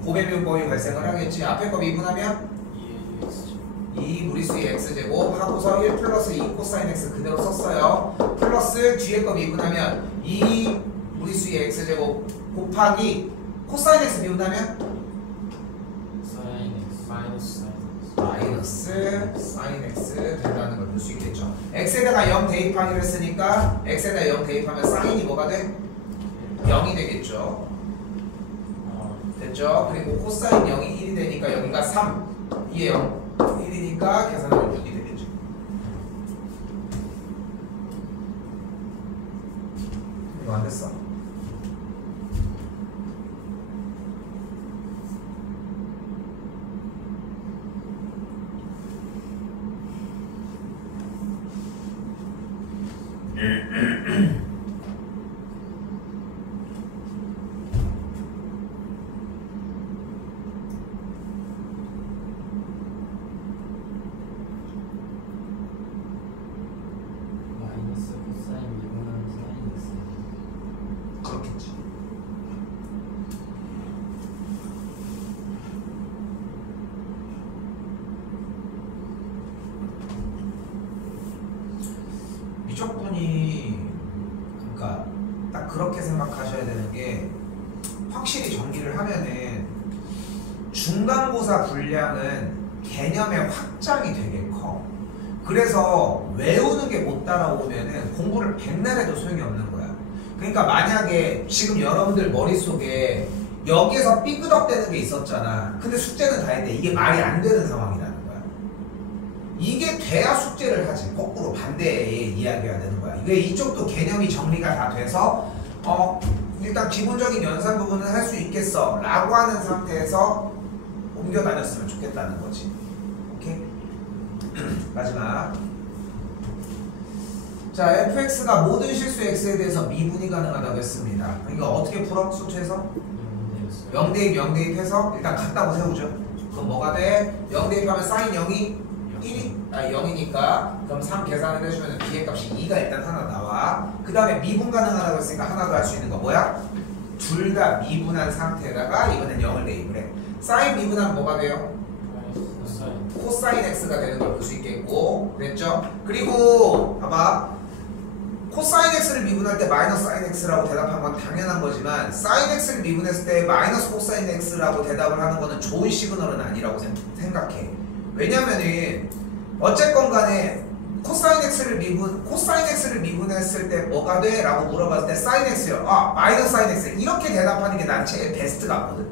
고배비용법이 발생을 하겠지. 앞에 거 미분하면 2 무리수의 x제곱 하고서 1 플러스 2 코사인 x 그대로 썼어요. 플러스 뒤에 거 미분하면 2 무리수의 x제곱 곱하기 코사인 x 미분하면 마이너스 사인 x 된다는 걸 볼 수 있겠죠. x에다가 0 대입하기로 했으니까 x에다 0 대입하면 사인이 뭐가 돼? 0이 되겠죠. 됐죠? 그리고 코사인 0이 1이 되니까 여기가 3 2에 0 1이니까 계산하면 6이 되겠죠. 이거 안 됐어. 마이너스 코사인 미분하면 사인 X. 그렇겠지. 미적분이 그러니까 딱 그렇게 생각하셔야 되는 게 확실히 정리를 하면은 중간고사 분량은 개념의 확장이 되게 커. 그래서 외우는 게 못 따라오면은 공부를 백날 해도 소용이 없는 거야. 그러니까 만약에 지금 여러분들 머릿속에 여기에서 삐끄덕대는 게 있었잖아. 근데 숙제는 다 했는데 이게 말이 안 되는 상황이라는 거야. 이게 돼야 숙제를 하지. 거꾸로 반대의 이야기가 되는 거야. 이게 이쪽도 개념이 정리가 다 돼서 일단 기본적인 연산 부분은 할 수 있겠어 라고 하는 상태에서 옮겨 다녔으면 좋겠다는 거지. 오케이? 마지막. 자, fx가 모든 실수 x에 대해서 미분이 가능하다고 했습니다. 이거 어떻게 풀어? 수투에서? 0 대입 0 대입해서 일단 같다고 세우죠. 그럼 뭐가 돼? 0 대입하면 사인 0이 1이 0이니까 그럼 3 계산을 해주면 b의 값이 2가 일단 하나 나와. 그 다음에 미분 가능하다고 했으니까 하나 더 할 수 있는 거 뭐야? 둘 다 미분한 상태에다가 이번엔 0을 대입을 해. 사인 미분하면 뭐가 돼요? 사인. 코사인 x가 되는 걸 볼 수 있겠고, 그랬죠? 그리고 봐봐, 코사인 x를 미분할 때 마이너스 사인 x라고 대답한 건 당연한 거지만 사인 x를 미분했을 때 마이너스 코사인 x라고 대답을 하는 거는 좋은 시그널은 아니라고 생각해. 왜냐면은 어쨌건 간에 코사인 x를 미분했을 때 뭐가 돼? 라고 물어봤을 때 사인 x요. 아, 마이너스 사인 x. 이렇게 대답하는 게 난 제일 베스트 같거든.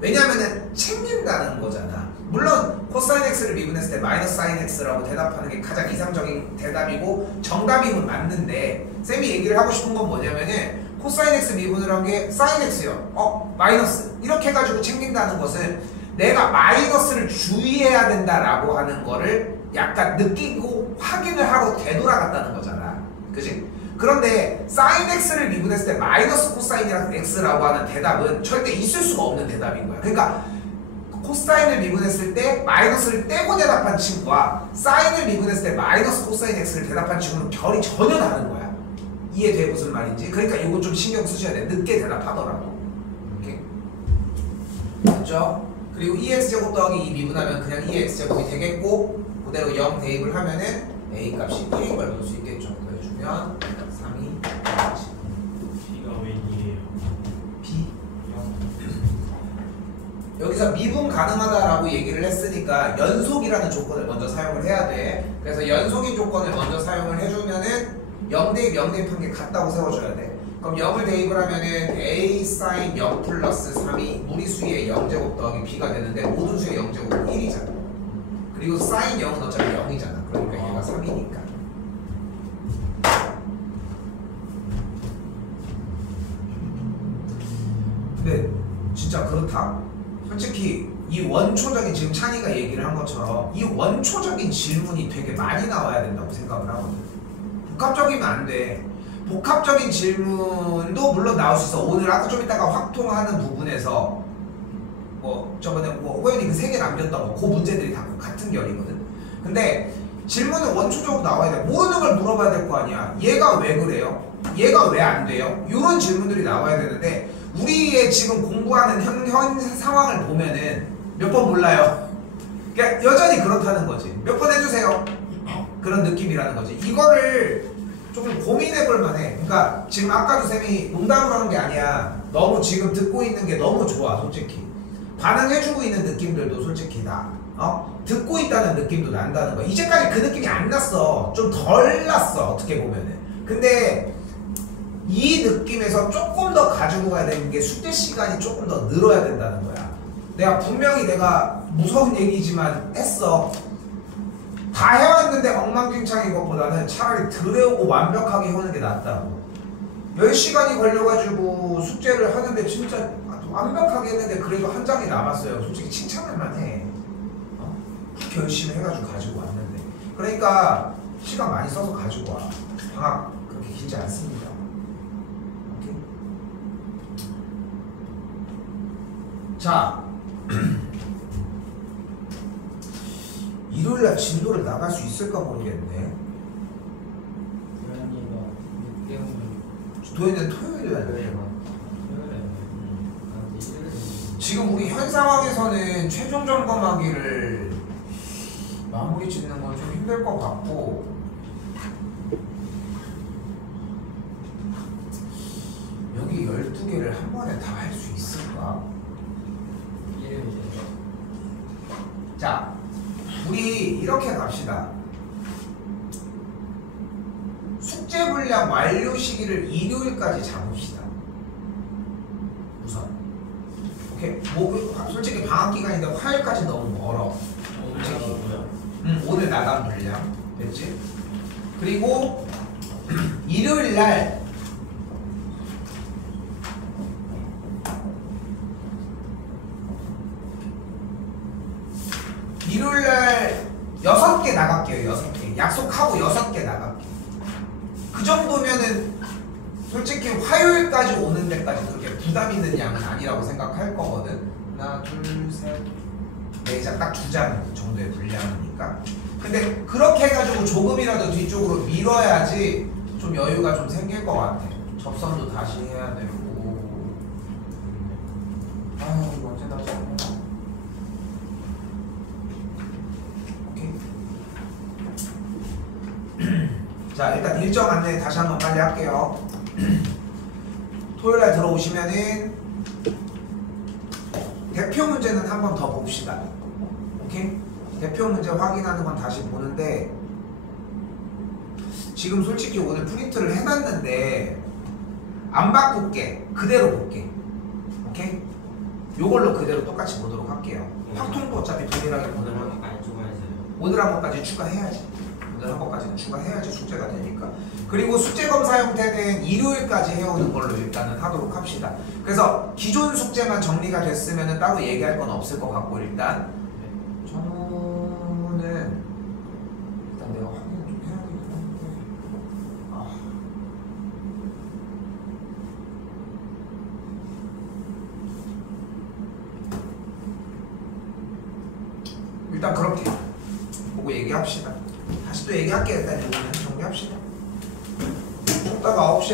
왜냐면은 챙긴다는 거잖아. 물론 코사인 x를 미분했을 때 마이너스 사인 x라고 대답하는 게 가장 이상적인 대답이고 정답이면 맞는데, 쌤이 얘기를 하고 싶은 건 뭐냐면은 코사인 x 미분을 한 게 사인 x요. 마이너스. 이렇게 해가지고 챙긴다는 것은 내가 마이너스를 주의해야 된다라고 하는 거를 약간 느끼고 확인을 하고 되돌아갔다는 거잖아. 그지? 그런데 사인 x를 미분했을 때 마이너스 코사인 x라고 하는 대답은 절대 있을 수가 없는 대답인 거야. 그러니까 코사인을 미분했을 때 마이너스를 떼고 대답한 친구와 사인을 미분했을 때 마이너스 코사인 x를 대답한 친구는 결이 전혀 다른 거야. 이해돼 무슨 말인지? 그러니까 이거 좀 신경 쓰셔야 돼. 늦게 대답하더라고. 오케이? 맞죠? 그리고 2x제곱 더하기 2 미분하면 그냥 2x제곱이 되겠고, 그대로 0 대입을 하면은 a 값이 1인 걸 볼 수 있겠죠. 그래주면 3이 B가 웬이에요? b. 여기서 미분 가능하다라고 얘기를 했으니까 연속이라는 조건을 먼저 사용을 해야 돼. 그래서 연속인 조건을 먼저 사용을 해주면은 0 대입 0 대입한 게 같다고 세워줘야 돼. 그럼 0을 대입을 하면은 a 사인 0 플러스 3이 무리수의 0제곱 더하기 b가 되는데 모든 수의 0제곱은 1이잖아. 그리고 사인 0은 어차피 0이잖아. 그러니까 얘가 3이니까. 근데 진짜 그렇다. 솔직히 이 원초적인, 지금 찬이가 얘기를 한 것처럼 이 원초적인 질문이 되게 많이 나와야 된다고 생각을 하거든. 복합적이면 안 돼. 복합적인 질문도 물론 나올 수 있어. 오늘 아까 좀 이따가 확통하는 부분에서 뭐 저번에 호연이 그 3개 남겼던 거, 그 문제들이 다 같은 결이거든. 근데 질문은 원초적으로 나와야 돼. 모르는 걸 물어봐야 될 거 아니야. 얘가 왜 그래요? 얘가 왜 안 돼요? 이런 질문들이 나와야 되는데 우리의 지금 공부하는 현 상황을 보면은 몇 번 몰라요. 그러니까 여전히 그렇다는 거지. 몇 번 해주세요. 그런 느낌이라는 거지. 이거를 조금 고민해 볼 만해. 그러니까 지금 아까도 쌤이 농담으로 하는 게 아니야. 너무 지금 듣고 있는 게 너무 좋아, 솔직히. 반응해주고 있는 느낌들도 솔직히 나. 듣고 있다는 느낌도 난다는 거야. 이제까지 그 느낌이 안 났어. 좀 덜 났어, 어떻게 보면은. 근데 이 느낌에서 조금 더 가지고 가야 되는 게 숙제 시간이 조금 더 늘어야 된다는 거야. 분명히 내가 무서운 얘기지만 했어. 다 해왔는데 엉망진창인 것보다는 차라리 들여오고 완벽하게 해오는 게 낫다고. 10시간이 걸려가지고 숙제를 하는데 진짜 완벽하게 했는데 그래도 한 장이 남았어요. 솔직히 칭찬할 만해. 그렇게 열심히 해가지고 가지고 왔는데. 그러니까 시간 많이 써서 가지고 와. 방학 그렇게 길지 않습니다. 오케이? 자, 일요일날 진도를 나갈 수 있을까 모르겠네. 도현이는 토요일날 돼. 지금 우리 현 상황에서는 최종 점검하기를 마무리 짓는 건 좀 힘들 것 같고, 여기 12개를 한 번에 다 할 수 있을까? 자, 우리 이렇게 갑시다. 숙제 분량 완료 시기를 일요일까지 잡읍시다. 우선. 오케이. 솔직히 방학 기간인데 화요일까지 너무 멀어. 솔직히. 오늘 나간 분량. 됐지? 그리고 일요일 날 일요일날 6개 나갈게요. 6개 약속하고 6개 나갈게요. 그 정도면은 솔직히 화요일까지 오는 데까지 그렇게 부담 있는 양은 아니라고 생각할 거거든. 하나 둘 셋 4장 딱 2장 정도의 분량이니까. 근데 그렇게 해가지고 조금이라도 뒤쪽으로 밀어야지 좀 여유가 좀 생길 것 같아. 접선도 다시 해야 되고. 아, 이거 언제 다시 하냐. 오케이. 자, 일단 일정 안내 다시 한번 빨리 할게요. 토요일날 들어오시면은 대표 문제는 한 번 더 봅시다. 오케이? 대표 문제 확인하는 건 다시 보는데 지금 솔직히 오늘 프린트를 해놨는데 안 바꿀게. 그대로 볼게. 오케이? 요걸로 그대로 똑같이 보도록 할게요. 확통도 어차피 동일하게 보는 거니까 오늘까지 추가해서요. 오늘 한 번까지 추가해야지. 오늘 한 번까지는 추가해야지 숙제가 되니까. 그리고 숙제 검사 형태는 일요일까지 해오는 걸로 일단은 하도록 합시다. 그래서 기존 숙제만 정리가 됐으면 따로 얘기할 건 없을 것 같고 일단 저는 일단 내가 확인을 좀 해야 되긴 하는데 일단 그렇게 보고 얘기합시다. 다시 또 얘기할게. 일단 이거는 정리합시다. 이따가 9시